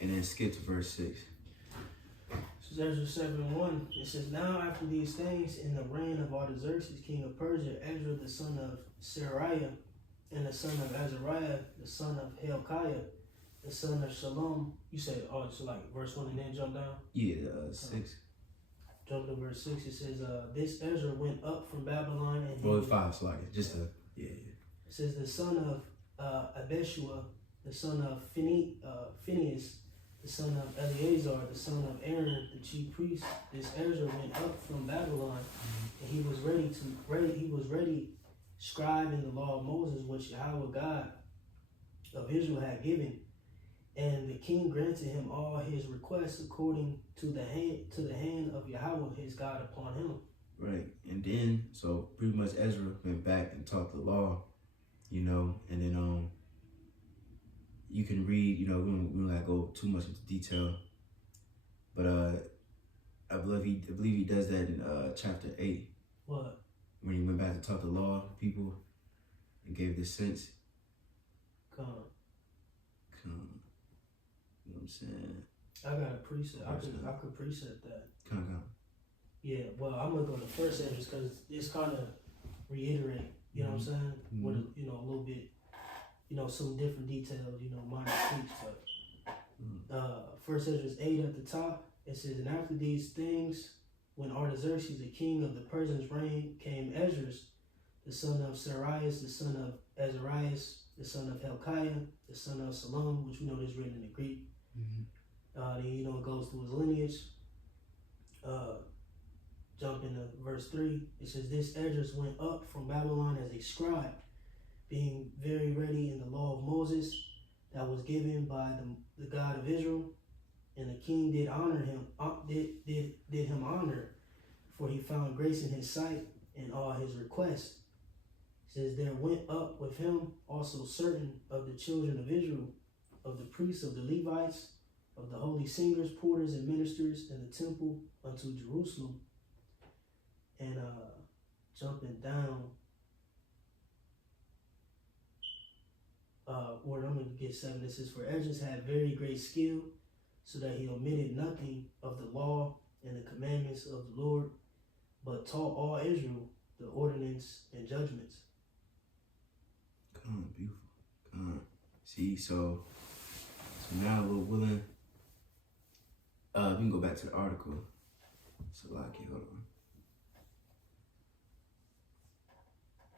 and then skip to verse 6. is Ezra 7:1. It says, now after these things, in the reign of Artaxerxes, king of Persia, Ezra the son of Seraiah, and the son of Azariah, the son of Hilkiah, the son of Shalom. You said, oh, so like verse 1 and then jump down? Yeah, 6. Jump to verse 6. It says, this Ezra went up from Babylon and Well, 5, so like just a yeah. It says the son of Abishua, the son of Phinehas, the son of Eleazar, the son of Aaron, the chief priest. This Ezra went up from Babylon, and he was ready scribing the law of Moses, which Yahweh God of Israel had given. And the king granted him all his requests according to the hand of Yahweh his God upon him. Right, and then so pretty much Ezra went back and taught the law, you know, and then you can read, you know, we don't gotta go too much into detail, but I believe he does that in chapter 8. What? When he went back to taught the law to people and gave this sense. Come. You know what I'm saying? I got a precept. I could precept that. Come. Yeah, well, I'm gonna go to first Ezra because it's kind of reiterate. You know what I'm saying? With a little bit, some different details. Minor tweaks, but first Ezra 8 at the top. It says, and after these things, when Artaxerxes, the king of the Persians, reigned, came Ezra, the son of Seraiah, the son of Azarias, the son of Hilkiah, the son of Salom, which we know is written in the Greek. Then it goes through his lineage. Jump into verse 3. It says, this Ezra went up from Babylon as a scribe, being very ready in the law of Moses that was given by the God of Israel. And the king did honor him, did him honor, for he found grace in his sight and all his requests. It says, there went up with him also certain of the children of Israel, of the priests, of the Levites, of the holy singers, porters, and ministers in the temple unto Jerusalem. And jumping down, where I'm going to get 7. It says, for Ezra had very great skill, so that he omitted nothing of the law and the commandments of the Lord, but taught all Israel the ordinance and judgments. Come on, beautiful. Come on. See, so now we're willing. We can go back to the article. So hold on.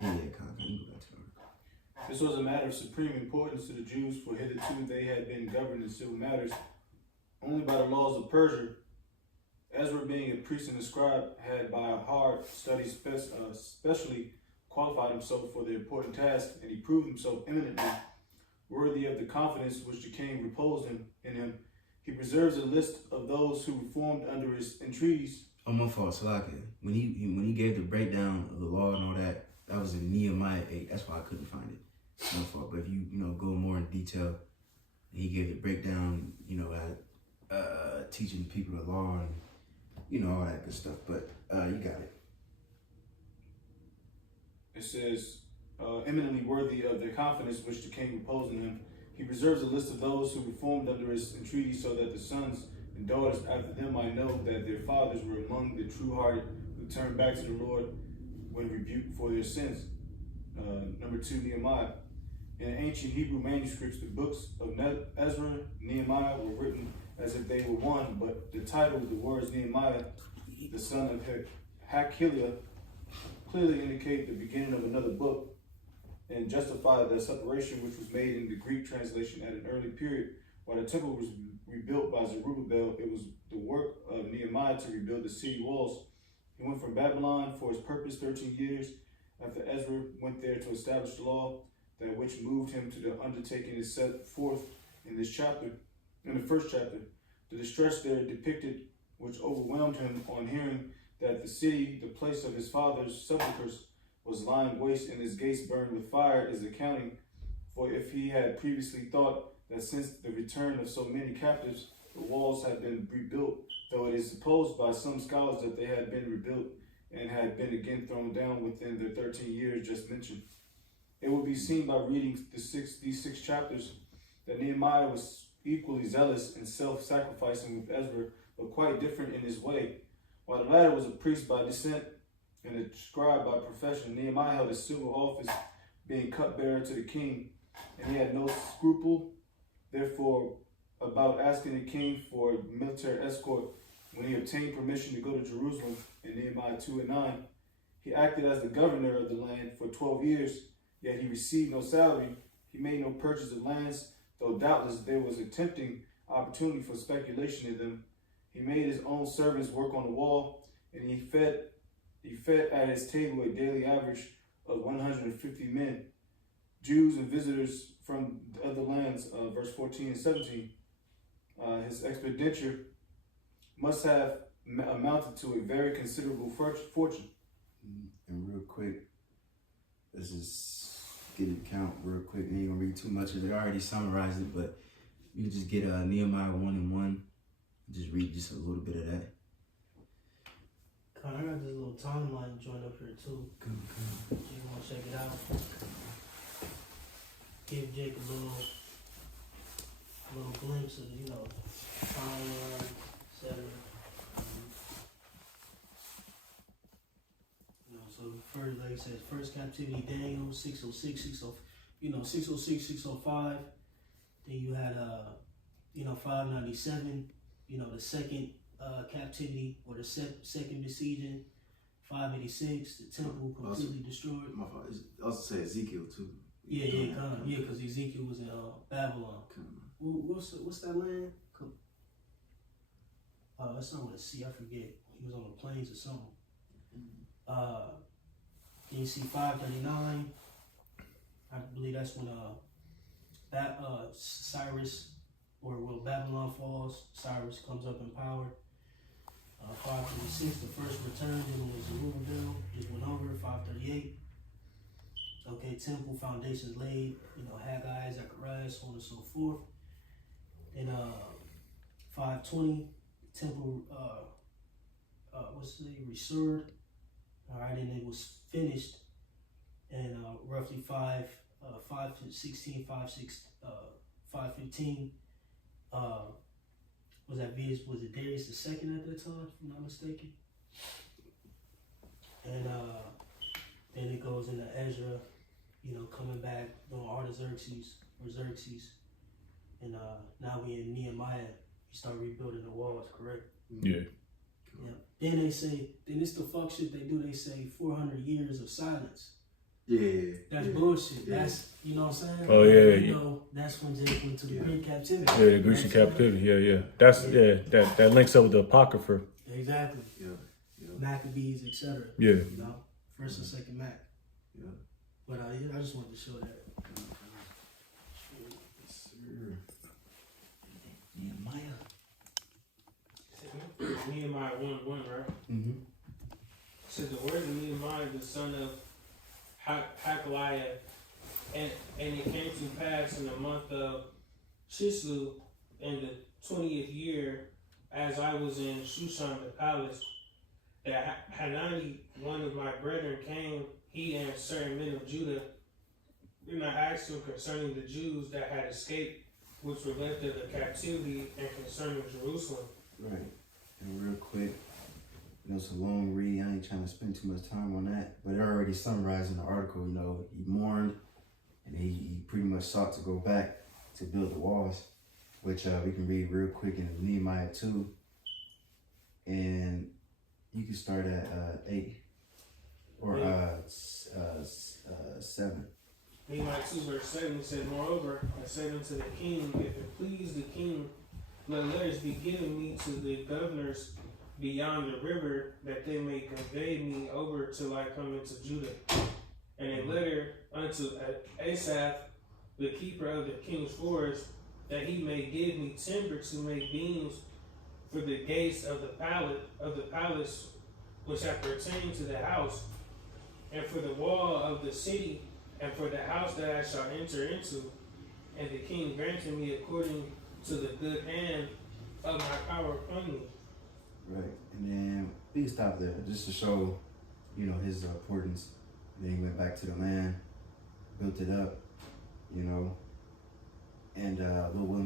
Yeah, you can go back to the article. This was a matter of supreme importance to the Jews, for hitherto they had been governed in civil matters only by the laws of Persia. Ezra, being a priest and a scribe, had by a hard study specially qualified himself for the important task, and he proved himself eminently worthy of the confidence which the king reposed in him. He preserves a list of those who reformed under his entreaties. Oh, my fault, Salaki. When he gave the breakdown of the law and all that, that was in Nehemiah 8. That's why I couldn't find it. My fault. But if you go more in detail, he gave the breakdown, teaching people the law and all that good stuff. But you got it. It says, eminently worthy of the confidence which the king reposed in him. He preserves a list of those who reformed under his entreaty, so that the sons and daughters after them might know that their fathers were among the true-hearted who turned back to the Lord when rebuked for their sins. Number 2, Nehemiah. In ancient Hebrew manuscripts, the books of Ezra, Nehemiah were written as if they were one, but the title, the words Nehemiah, the son of Hakaliah, clearly indicate the beginning of another book and justify the separation which was made in the Greek translation at an early period. While the temple was rebuilt by Zerubbabel, it was the work of Nehemiah to rebuild the city walls. He went from Babylon for his purpose 13 years after Ezra went there to establish the law, that which moved him to the undertaking is set forth in this chapter. In the first chapter, the distress there depicted, which overwhelmed him on hearing that the city, the place of his father's sepulchres, was lying waste and his gates burned with fire, is accounting for if he had previously thought that since the return of so many captives, the walls had been rebuilt, though it is supposed by some scholars that they had been rebuilt and had been again thrown down within the 13 years just mentioned. It will be seen by reading these six chapters that Nehemiah was equally zealous and self-sacrificing with Ezra, but quite different in his way. While the latter was a priest by descent and a scribe by profession, Nehemiah held a civil office, being cupbearer to the king, and he had no scruple, therefore, about asking the king for military escort. When he obtained permission to go to Jerusalem in Nehemiah 2:9, he acted as the governor of the land for 12 years, yet he received no salary. He made no purchase of lands, though doubtless there was a tempting opportunity for speculation in them. He made his own servants work on the wall, and he fed at his table a daily average of 150 men, Jews and visitors from other lands, verse 14 and 17. His expenditure must have amounted to a very considerable fortune. And real quick, let's just get it count real quick. I ain't gonna read too much of it. I already summarized it, but you can just get Nehemiah 1:1. Just read just a little bit of that. I got this little timeline joint up here too. You want to check it out? Give Jake a little glimpse of, timeline, etc. So first, like I said, first captivity, Daniel, 606, 606, 605. Then you had 597. The second captivity or the second besieging, 586. The temple completely destroyed. My fault. I also say Ezekiel too. Because Ezekiel was in Babylon. What's that land? That's not with a C. I forget. He was on the plains or something. Then you see 539. I believe that's when Cyrus, Babylon falls. Cyrus comes up in power. 536, the first return, dealing with Zerubbabel, just went over. 538. Okay, temple foundations laid. Haggai, Zechariah, so on and so forth. And 520, temple restored. All right, and it was finished. And roughly 516, 515. Was it Darius II at that time, if I'm not mistaken? And then it goes into Ezra, coming back on Artaxerxes. And now we in Nehemiah, you start rebuilding the walls, correct? Yeah. Then they say, then it's the fuck shit they do. They say 400 years of silence. Yeah. That's bullshit. Yeah. That's, you know what I'm saying? Oh, yeah. That's when Jake went to the Greek captivity. Yeah, the Grecian captivity. Yeah. That's, that links up with the Apocrypha. Exactly. Yeah. Maccabees, etc. Yeah. First and second Mac. Yeah. But I just wanted to show that. Yes, sir. Nehemiah. Nehemiah 1:1, right? Mm-hmm. Said the word of Nehemiah, the son of Hakaliah, and it came to pass in the month of Chislev in the 20th year, as I was in Shushan the palace, that Hanani, one of my brethren, came, he and certain men of Judah. Then I asked him concerning the Jews that had escaped, which were left of the captivity, and concerning Jerusalem. Right. And real quick, it's a long read. I ain't trying to spend too much time on that, but it already summarized in the article. He mourned, and he pretty much sought to go back to build the walls, which we can read real quick in Nehemiah 2, and you can start at 8 or 7. Nehemiah 2 verse 7, he said, Moreover, I said unto the king, if it please the king, let letters be given me to the governors beyond the river, that they may convey me over till I come into Judah. And a letter unto Asaph, the keeper of the king's forest, that he may give me timber to make beams for the gates of the palace which appertain to the house, and for the wall of the city, and for the house that I shall enter into. And the king granted me according to the good hand of my power upon me. Right, and then we can stop there just to show, his importance. And then he went back to the land, built it up, and we'll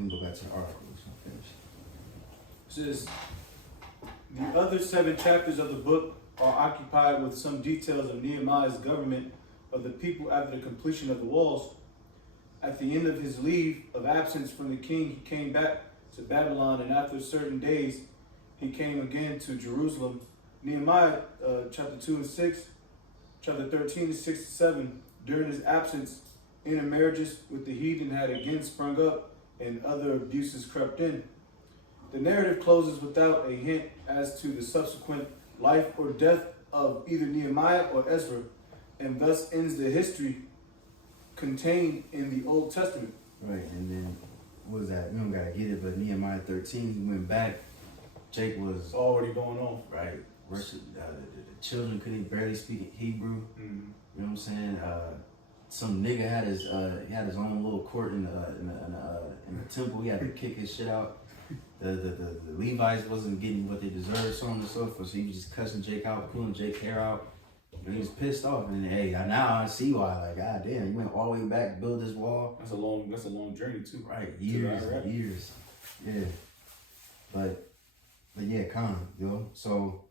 go back to the article. So finish. It says, The other 7 chapters of the book are occupied with some details of Nehemiah's government of the people after the completion of the walls. At the end of his leave of absence from the king, he came back to Babylon, and after certain days, he came again to Jerusalem. Nehemiah chapter 2 and 6, chapter 13 to 6 to 7. During his absence, intermarriages with the heathen had again sprung up, and other abuses crept in. The narrative closes without a hint as to the subsequent life or death of either Nehemiah or Ezra, and thus ends the history contained in the Old Testament. Right, and then what was that? We don't gotta get it, but Nehemiah 13, he went back. Jake was It's already going on. right. Worship, the children couldn't barely speak Hebrew. Mm-hmm. You know what I'm saying? Some nigga had his he had his own little court in the temple. He had to kick his shit out. The Levites wasn't getting what they deserved, so on and so forth. So he was just cussing Jake out, pulling Jake's hair out. And he was pissed off. And hey, now I see why. Like, god damn, you went all the way back, build this wall. That's a long journey too. Right, years. Yeah. But yeah, kind of, yo. So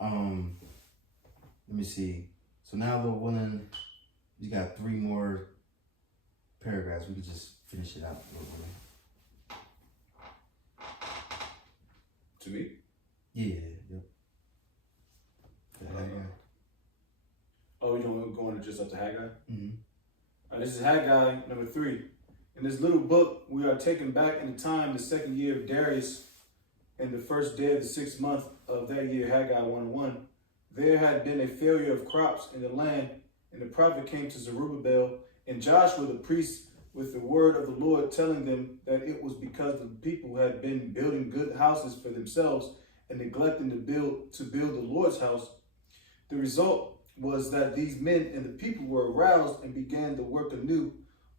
let me see. So now, Lord willing, you got 3 more paragraphs. We could just finish it out, Lord willing. To me? Yeah, yep. The Haggai. Oh, you don't go on just up to Haggai? Mm-hmm. All right, this is Haggai number 3. In this little book, we are taken back in time, the 2nd year of Darius, and the 1st day of the 6th month of that year, Haggai 1:1. There had been a failure of crops in the land, and the prophet came to Zerubbabel and Joshua the priest with the word of the Lord, telling them that it was because the people had been building good houses for themselves and neglecting to build the Lord's house. The result was that these men and the people were aroused and began the work anew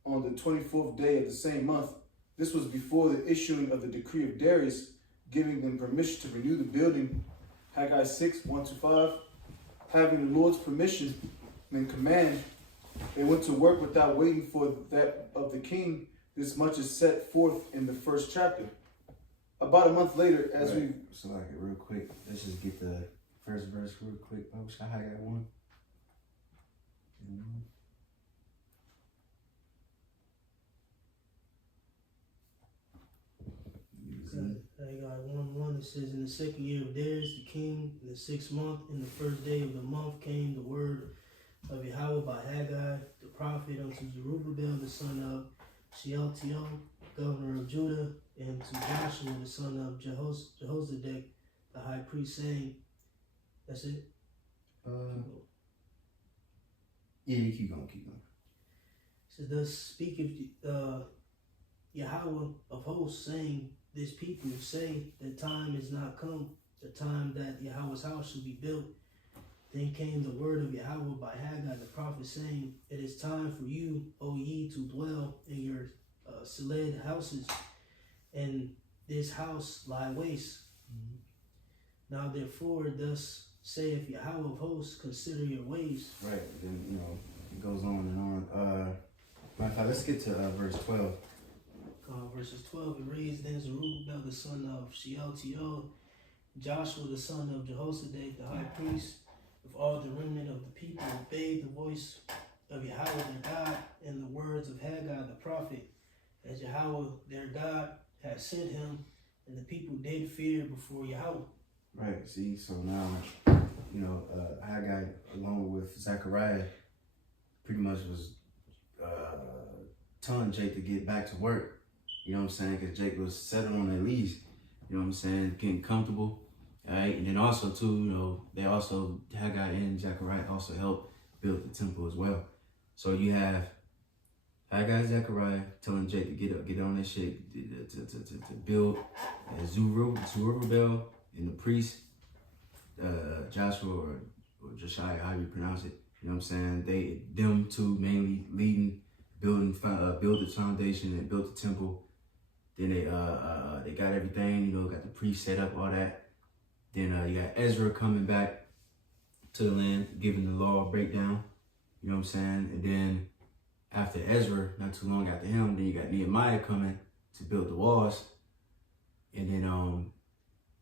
on the 24th day of the same month. This was before the issuing of the decree of Darius, giving them permission to renew the building. Haggai 6:1-5. Having the Lord's permission and command, they went to work without waiting for that of the king. This much is set forth in the 1st chapter. About a month later, So like real quick, let's just get the first verse real quick. Oh, Haggai 1. Haggai 1:1, it says, in the 2nd year of Darius the king, in the 6th month, in the 1st day of the month, came the word of Yahweh by Haggai the prophet unto Zerubbabel the son of Shealtiel, governor of Judah, and to Joshua the son of Jehozadak the high priest, saying, that's it? Yeah, you keep going. It says, thus speaketh Yahweh of hosts, saying, this people say the time is not come, the time that Yahweh's house should be built. Then came the word of Yahweh by Haggai the prophet, saying, it is time for you, O ye, to dwell in your Seled houses, and this house lie waste. Mm-hmm. Now therefore, thus saith Yahweh of hosts, consider your ways. Right, then, it goes on and on. Matter of fact, let's get to verse 12. Verses 12, it reads, then Zerubbabel the son of Shealtiel, Joshua the son of Jehozadak the high priest, with all the remnant of the people, obeyed the voice of Yahweh their God and the words of Haggai the prophet, as Yahweh their God had sent him, and the people did fear before Yahweh. Right, see, so now, Haggai, along with Zechariah, pretty much was telling Jake to get back to work. You know what I'm saying? Because Jake was settled on their lease. You know what I'm saying? Getting comfortable. All right. And then also, too, Haggai and Zechariah also helped build the temple as well. So you have Haggai and Zechariah telling Jake to get on that shit, to build. And Zerubbabel and the priest, Joshua or Josiah, how you pronounce it. You know what I'm saying? Them two mainly leading, build the foundation and built the temple. Then they got everything, got the priest set up, all that. Then you got Ezra coming back to the land, giving the law breakdown. You know what I'm saying? And then after Ezra, not too long after him, then you got Nehemiah coming to build the walls. And then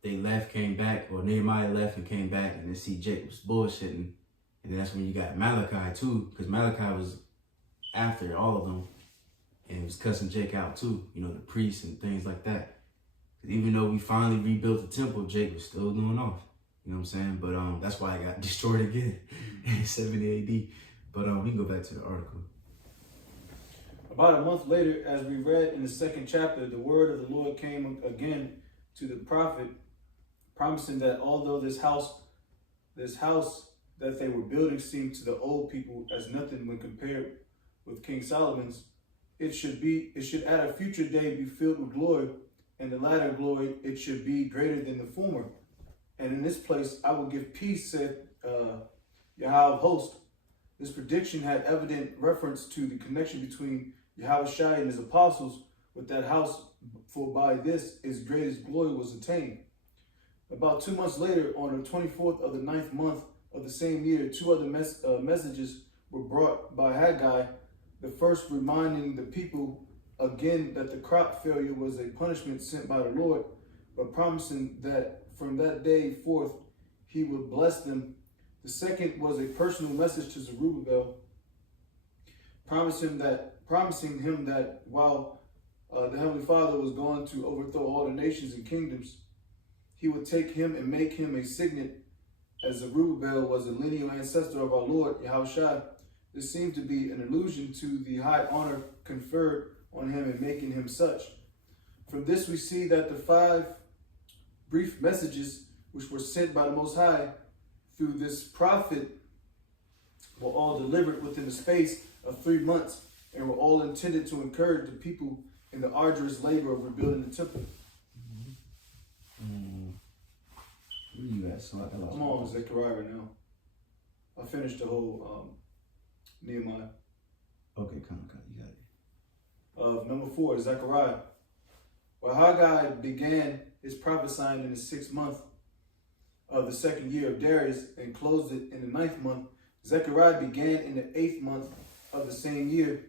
they left, came back, or Nehemiah left and came back, and then see Jake was bullshitting. And then that's when you got Malachi too, because Malachi was after all of them, and he was cussing Jake out too, you know, the priests and things like that. Even though we finally rebuilt the temple, Jake was still going off. You know what I'm saying? But that's why I got destroyed again in 70 AD. But we can go back to the article. About a month later, as we read in the second chapter, the word of the Lord came again to the prophet, promising that although this house that they were building seemed to the old people as nothing when compared with King Solomon's, it should at a future day be filled with glory, and the latter glory it should be greater than the former. And in this place I will give peace, said Yahweh of hosts. This prediction had evident reference to the connection between Yahushua and his apostles with that house, for by this his greatest glory was attained. About 2 months later, on the 24th of the 9th month of the same year, 2 other messages were brought by Haggai, the first reminding the people again that the crop failure was a punishment sent by the Lord, but promising that from that day forth he would bless them. The second was a personal message to Zerubbabel, promising him that while the Heavenly Father was going to overthrow all the nations and kingdoms, he would take him and make him a signet, as Zerubbabel was a lineal ancestor of our Lord Yahushua. This seemed to be an allusion to the high honor conferred on him and making him such. From this we see that the 5 brief messages which were sent by the Most High through this prophet were all delivered within the space of 3 months, and were all intended to encourage the people in the arduous labor of rebuilding the temple. Where you at? So I'm on Zechariah right now. I finished the whole Nehemiah. Okay, come on, you got it. Number 4, Zechariah. While Haggai began his prophesying in the 6th month of the 2nd year of Darius and closed it in the 9th month, Zechariah began in the 8th month of the same year.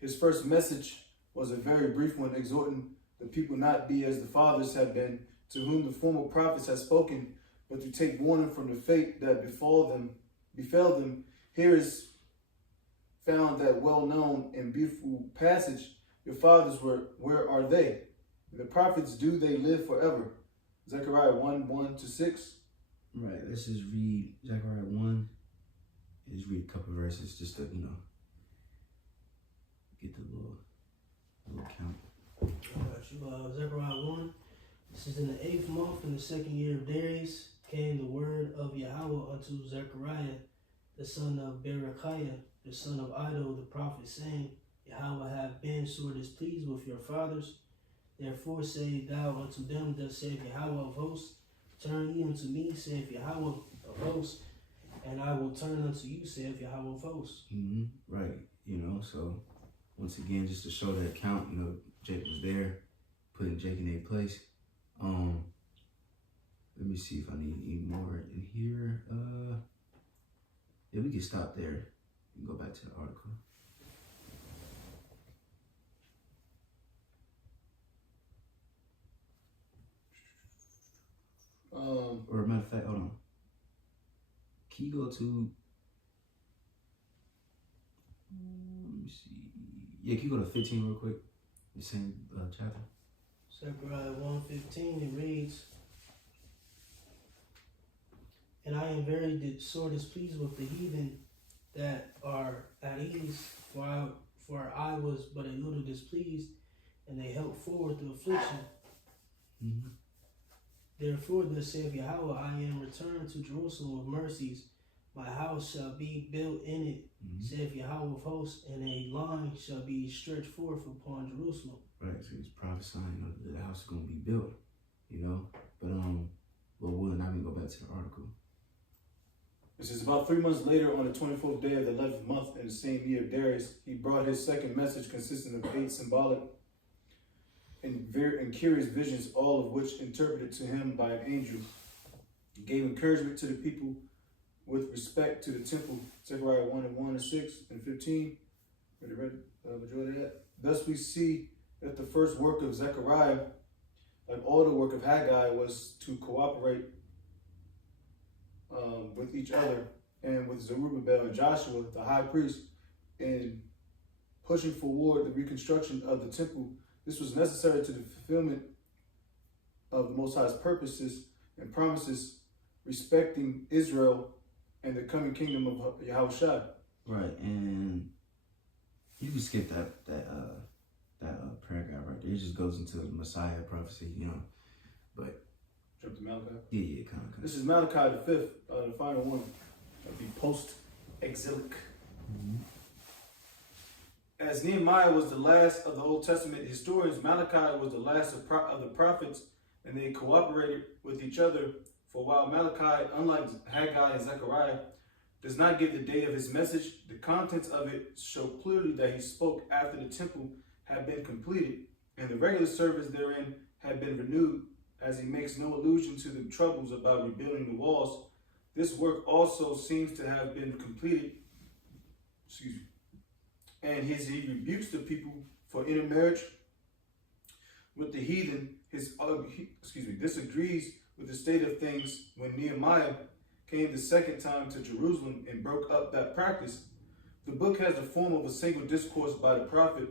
His first message was a very brief one, exhorting the people not be as the fathers have been, to whom the former prophets had spoken, but to take warning from the fate that befell them. Here is found that well-known and beautiful passage, your fathers were, where are they? The prophets, do they live forever? Zechariah 1:1-6. Right, let's just read Zechariah 1. Just read a couple verses just to, get the little count. Zechariah 1. This is in the 8th month, in the 2nd year of Darius, came the word of Yahweh unto Zechariah, the son of Berechiah, the son of Iddo, the prophet, saying, Yahweh hath been sore displeased with your fathers. Therefore say thou unto them, thus saith Yahweh of hosts, turn ye unto me, saith Yahweh of hosts, and I will turn unto you, saith Yahweh of hosts. Right, so once again, just to show that count, Jake was there, putting Jake in a place. Let me see if I need any more in here. Yeah, we can stop there and go back to the article. Or matter of fact, hold on. Can you go to, let me see. Yeah, can you go to 15 real quick? The same chapter. Zechariah 1:15, it reads, and I am very sore displeased with the heathen that are at ease, for I was but a little displeased, and they helped forward the affliction. Therefore, thus saith Yahweh, I am returned to Jerusalem with mercies. My house shall be built in it, saith Yahweh of hosts, and a line shall be stretched forth upon Jerusalem. Right, so he's prophesying that the house is going to be built, But, Lord willing, I can go back to the article. This is about 3 months later, on the 24th day of the 11th month in the same year of Darius, he brought his second message, consisting of 8 symbolic and curious visions, all of which interpreted to him by an angel. He gave encouragement to the people with respect to the temple. Zechariah 1:1-6 and 15. Read the majority of that. Thus we see that the first work of Zechariah like all the work of Haggai was to cooperate with each other and with Zerubbabel and Joshua, the high priest, in pushing forward the reconstruction of the temple. This was necessary to the fulfillment of the Most High's purposes and promises respecting Israel and the coming kingdom of Yahushua. Right, and you can skip that paragraph right there. It just goes into the Messiah prophecy, But Jump to Malachi. yeah, kind of. This is Malachi the 5th, the final one. That'd be post-exilic. As Nehemiah was the last of the Old Testament historians, Malachi was the last of the prophets, and they cooperated with each other. For while Malachi, unlike Haggai and Zechariah, does not give the date of his message, the contents of it show clearly that he spoke after the temple had been completed, and the regular service therein had been renewed, as he makes no allusion to the troubles about rebuilding the walls. This work also seems to have been completed. And he rebukes the people for intermarriage with the heathen. This agrees with the state of things when Nehemiah came the second time to Jerusalem and broke up that practice. The book has the form of a single discourse by the prophet.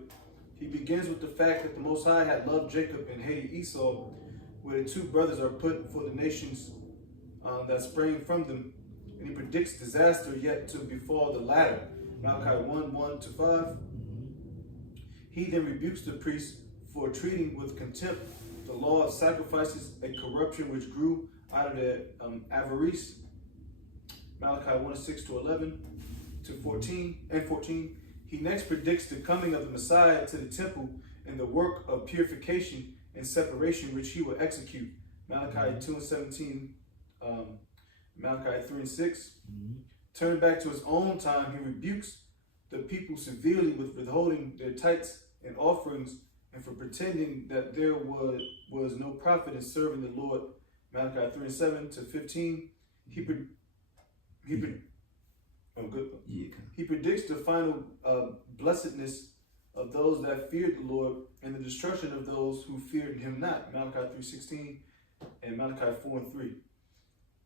He begins with the fact that the Most High had loved Jacob and hated Esau, where the two brothers are put for the nations that sprang from them, and he predicts disaster yet to befall the latter. Malachi 1:1-5. He then rebukes the priests for treating with contempt the law of sacrifices, a corruption which grew out of their avarice. Malachi 1:6-11-14. He next predicts the coming of the Messiah to the temple and the work of purification and separation which he will execute. Malachi 2:17, Malachi 3:6. Turning back to his own time, he rebukes the people severely with withholding their tithes and offerings and for pretending that there was no profit in serving the Lord. Malachi 3:7-15. He predicts the final blessedness of those that feared the Lord and the destruction of those who feared him not. Malachi 3:16 and Malachi 4:3.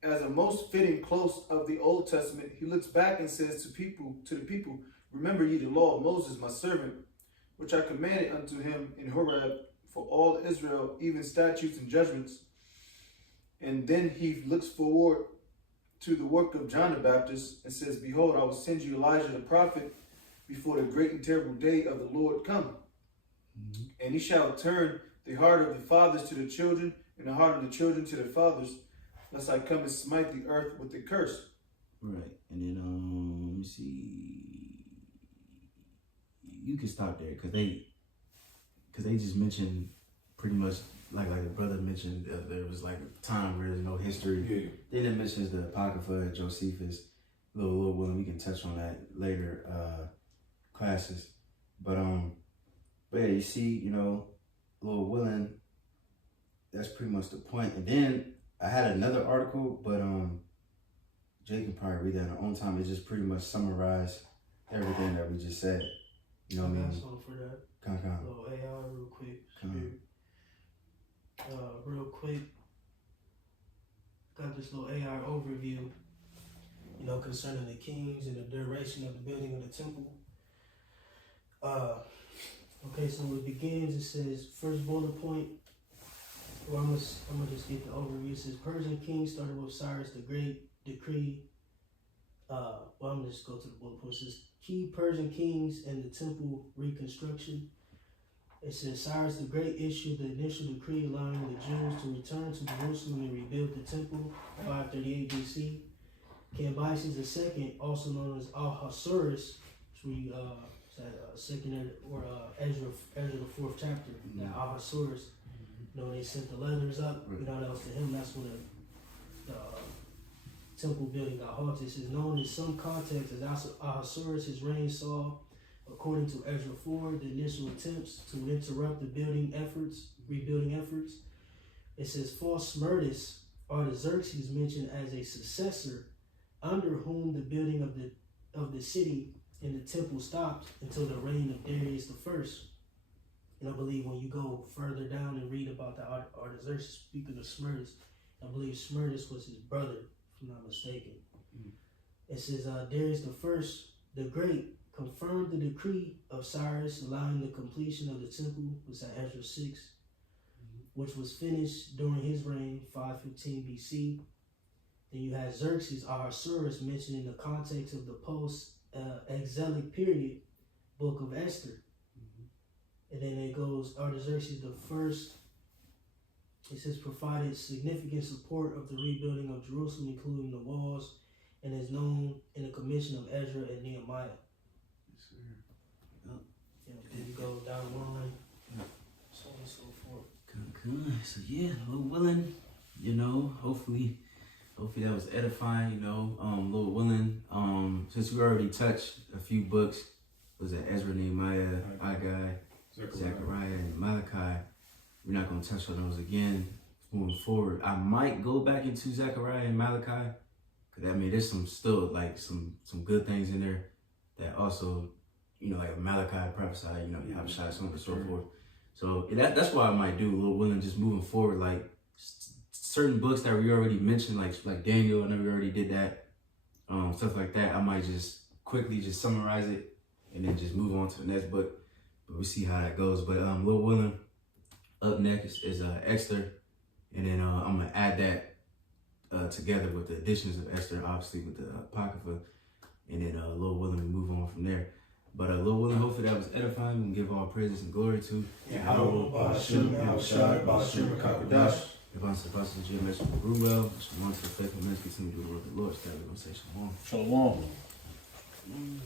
As a most fitting close of the Old Testament, he looks back and says to the people, remember ye the law of Moses, my servant, which I commanded unto him in Horeb for all Israel, even statutes and judgments. And then he looks forward to the work of John the Baptist and says, behold, I will send you Elijah the prophet before the great and terrible day of the Lord come. And he shall turn the heart of the fathers to the children and the heart of the children to their fathers, lest I come and smite the earth with a curse. Right. And then, let me see. You can stop there because they just mentioned pretty much like the brother mentioned there was like a time where there's no history. Yeah. Then it mentions the Apocrypha, Josephus, Lord willing, we can touch on that later classes. But yeah, you see, Lord willing, that's pretty much the point. And then I had another article, but Jay can probably read that on her own time. It just pretty much summarized everything that we just said. You know what I mean? Something for that. Come. Little AI real quick. Come. Real quick. Got this little AI overview, concerning the kings and the duration of the building of the temple. Okay, so it begins, it says, first bullet point, well, I'm gonna just get the overview. It says, Persian king started with Cyrus the Great decree. I'm gonna just go to the bullet point. It says, key Persian kings and the temple reconstruction. It says, Cyrus the Great issued the initial decree allowing the Jews to return to Jerusalem and rebuild the temple, 538 BC. Cambyses II, also known as Ahasuerus, which we second or Ezra the 4th chapter, that Ahasuerus, they sent the letters up, that was to him. That's when the temple building got halted. It says, known in some contexts as Ahasuerus, his reign saw, according to Ezra 4, the initial attempts to interrupt the rebuilding efforts. It says, false Smyrtus, Artaxerxes mentioned as a successor, under whom the building of the city and the temple stopped until the reign of Darius I. And I believe when you go further down and read about the Artaxerxes, speaking of Smyrna, I believe Smyrna was his brother, if I'm not mistaken. It says, Darius the First, the Great, confirmed the decree of Cyrus allowing the completion of the temple, was at Ezra 6, which was finished during his reign, 515 BC. Then you had Xerxes, Ahasuerus, mentioned in the context of the post-exilic period, book of Esther. And then it goes, Artaxerxes the First, it says, provided significant support of the rebuilding of Jerusalem, including the walls, and is known in the commission of Ezra and Nehemiah. Yes, sir. Then you go down the line, so on and so forth. Good. So yeah, Lord willing, you know, hopefully that was edifying, you know. Lord willing, since we already touched a few books, was it Ezra, Nehemiah, Haggai, Zechariah, and Malachi? We're not gonna touch on those again moving forward. I might go back into Zechariah and Malachi, cause I mean there's some still like some good things in there that also, you know, like Malachi prophesied, you know, you have a shot, so on and so forth. So that's what I might do, Lord willing, just moving forward, like certain books that we already mentioned, like Daniel, I know we already did that, stuff like that. I might just quickly just summarize it and then just move on to the next book. But we'll see how that goes. But Lord willing, up next is Esther, and then I'm gonna add that together with the additions of Esther, obviously with the Apocrypha, and then Lord willing, we move on from there. But Lord willing, hopefully that was edifying. We can give all praises and glory to Yahweh, Ba'ashem, Yahushai, Ba'ashem, Kakadash. Advance the process of GMS will grew well. Shalom to the faithful men, continue to do the work of the Lord. So we're gonna say shalom. Shalom. Mm.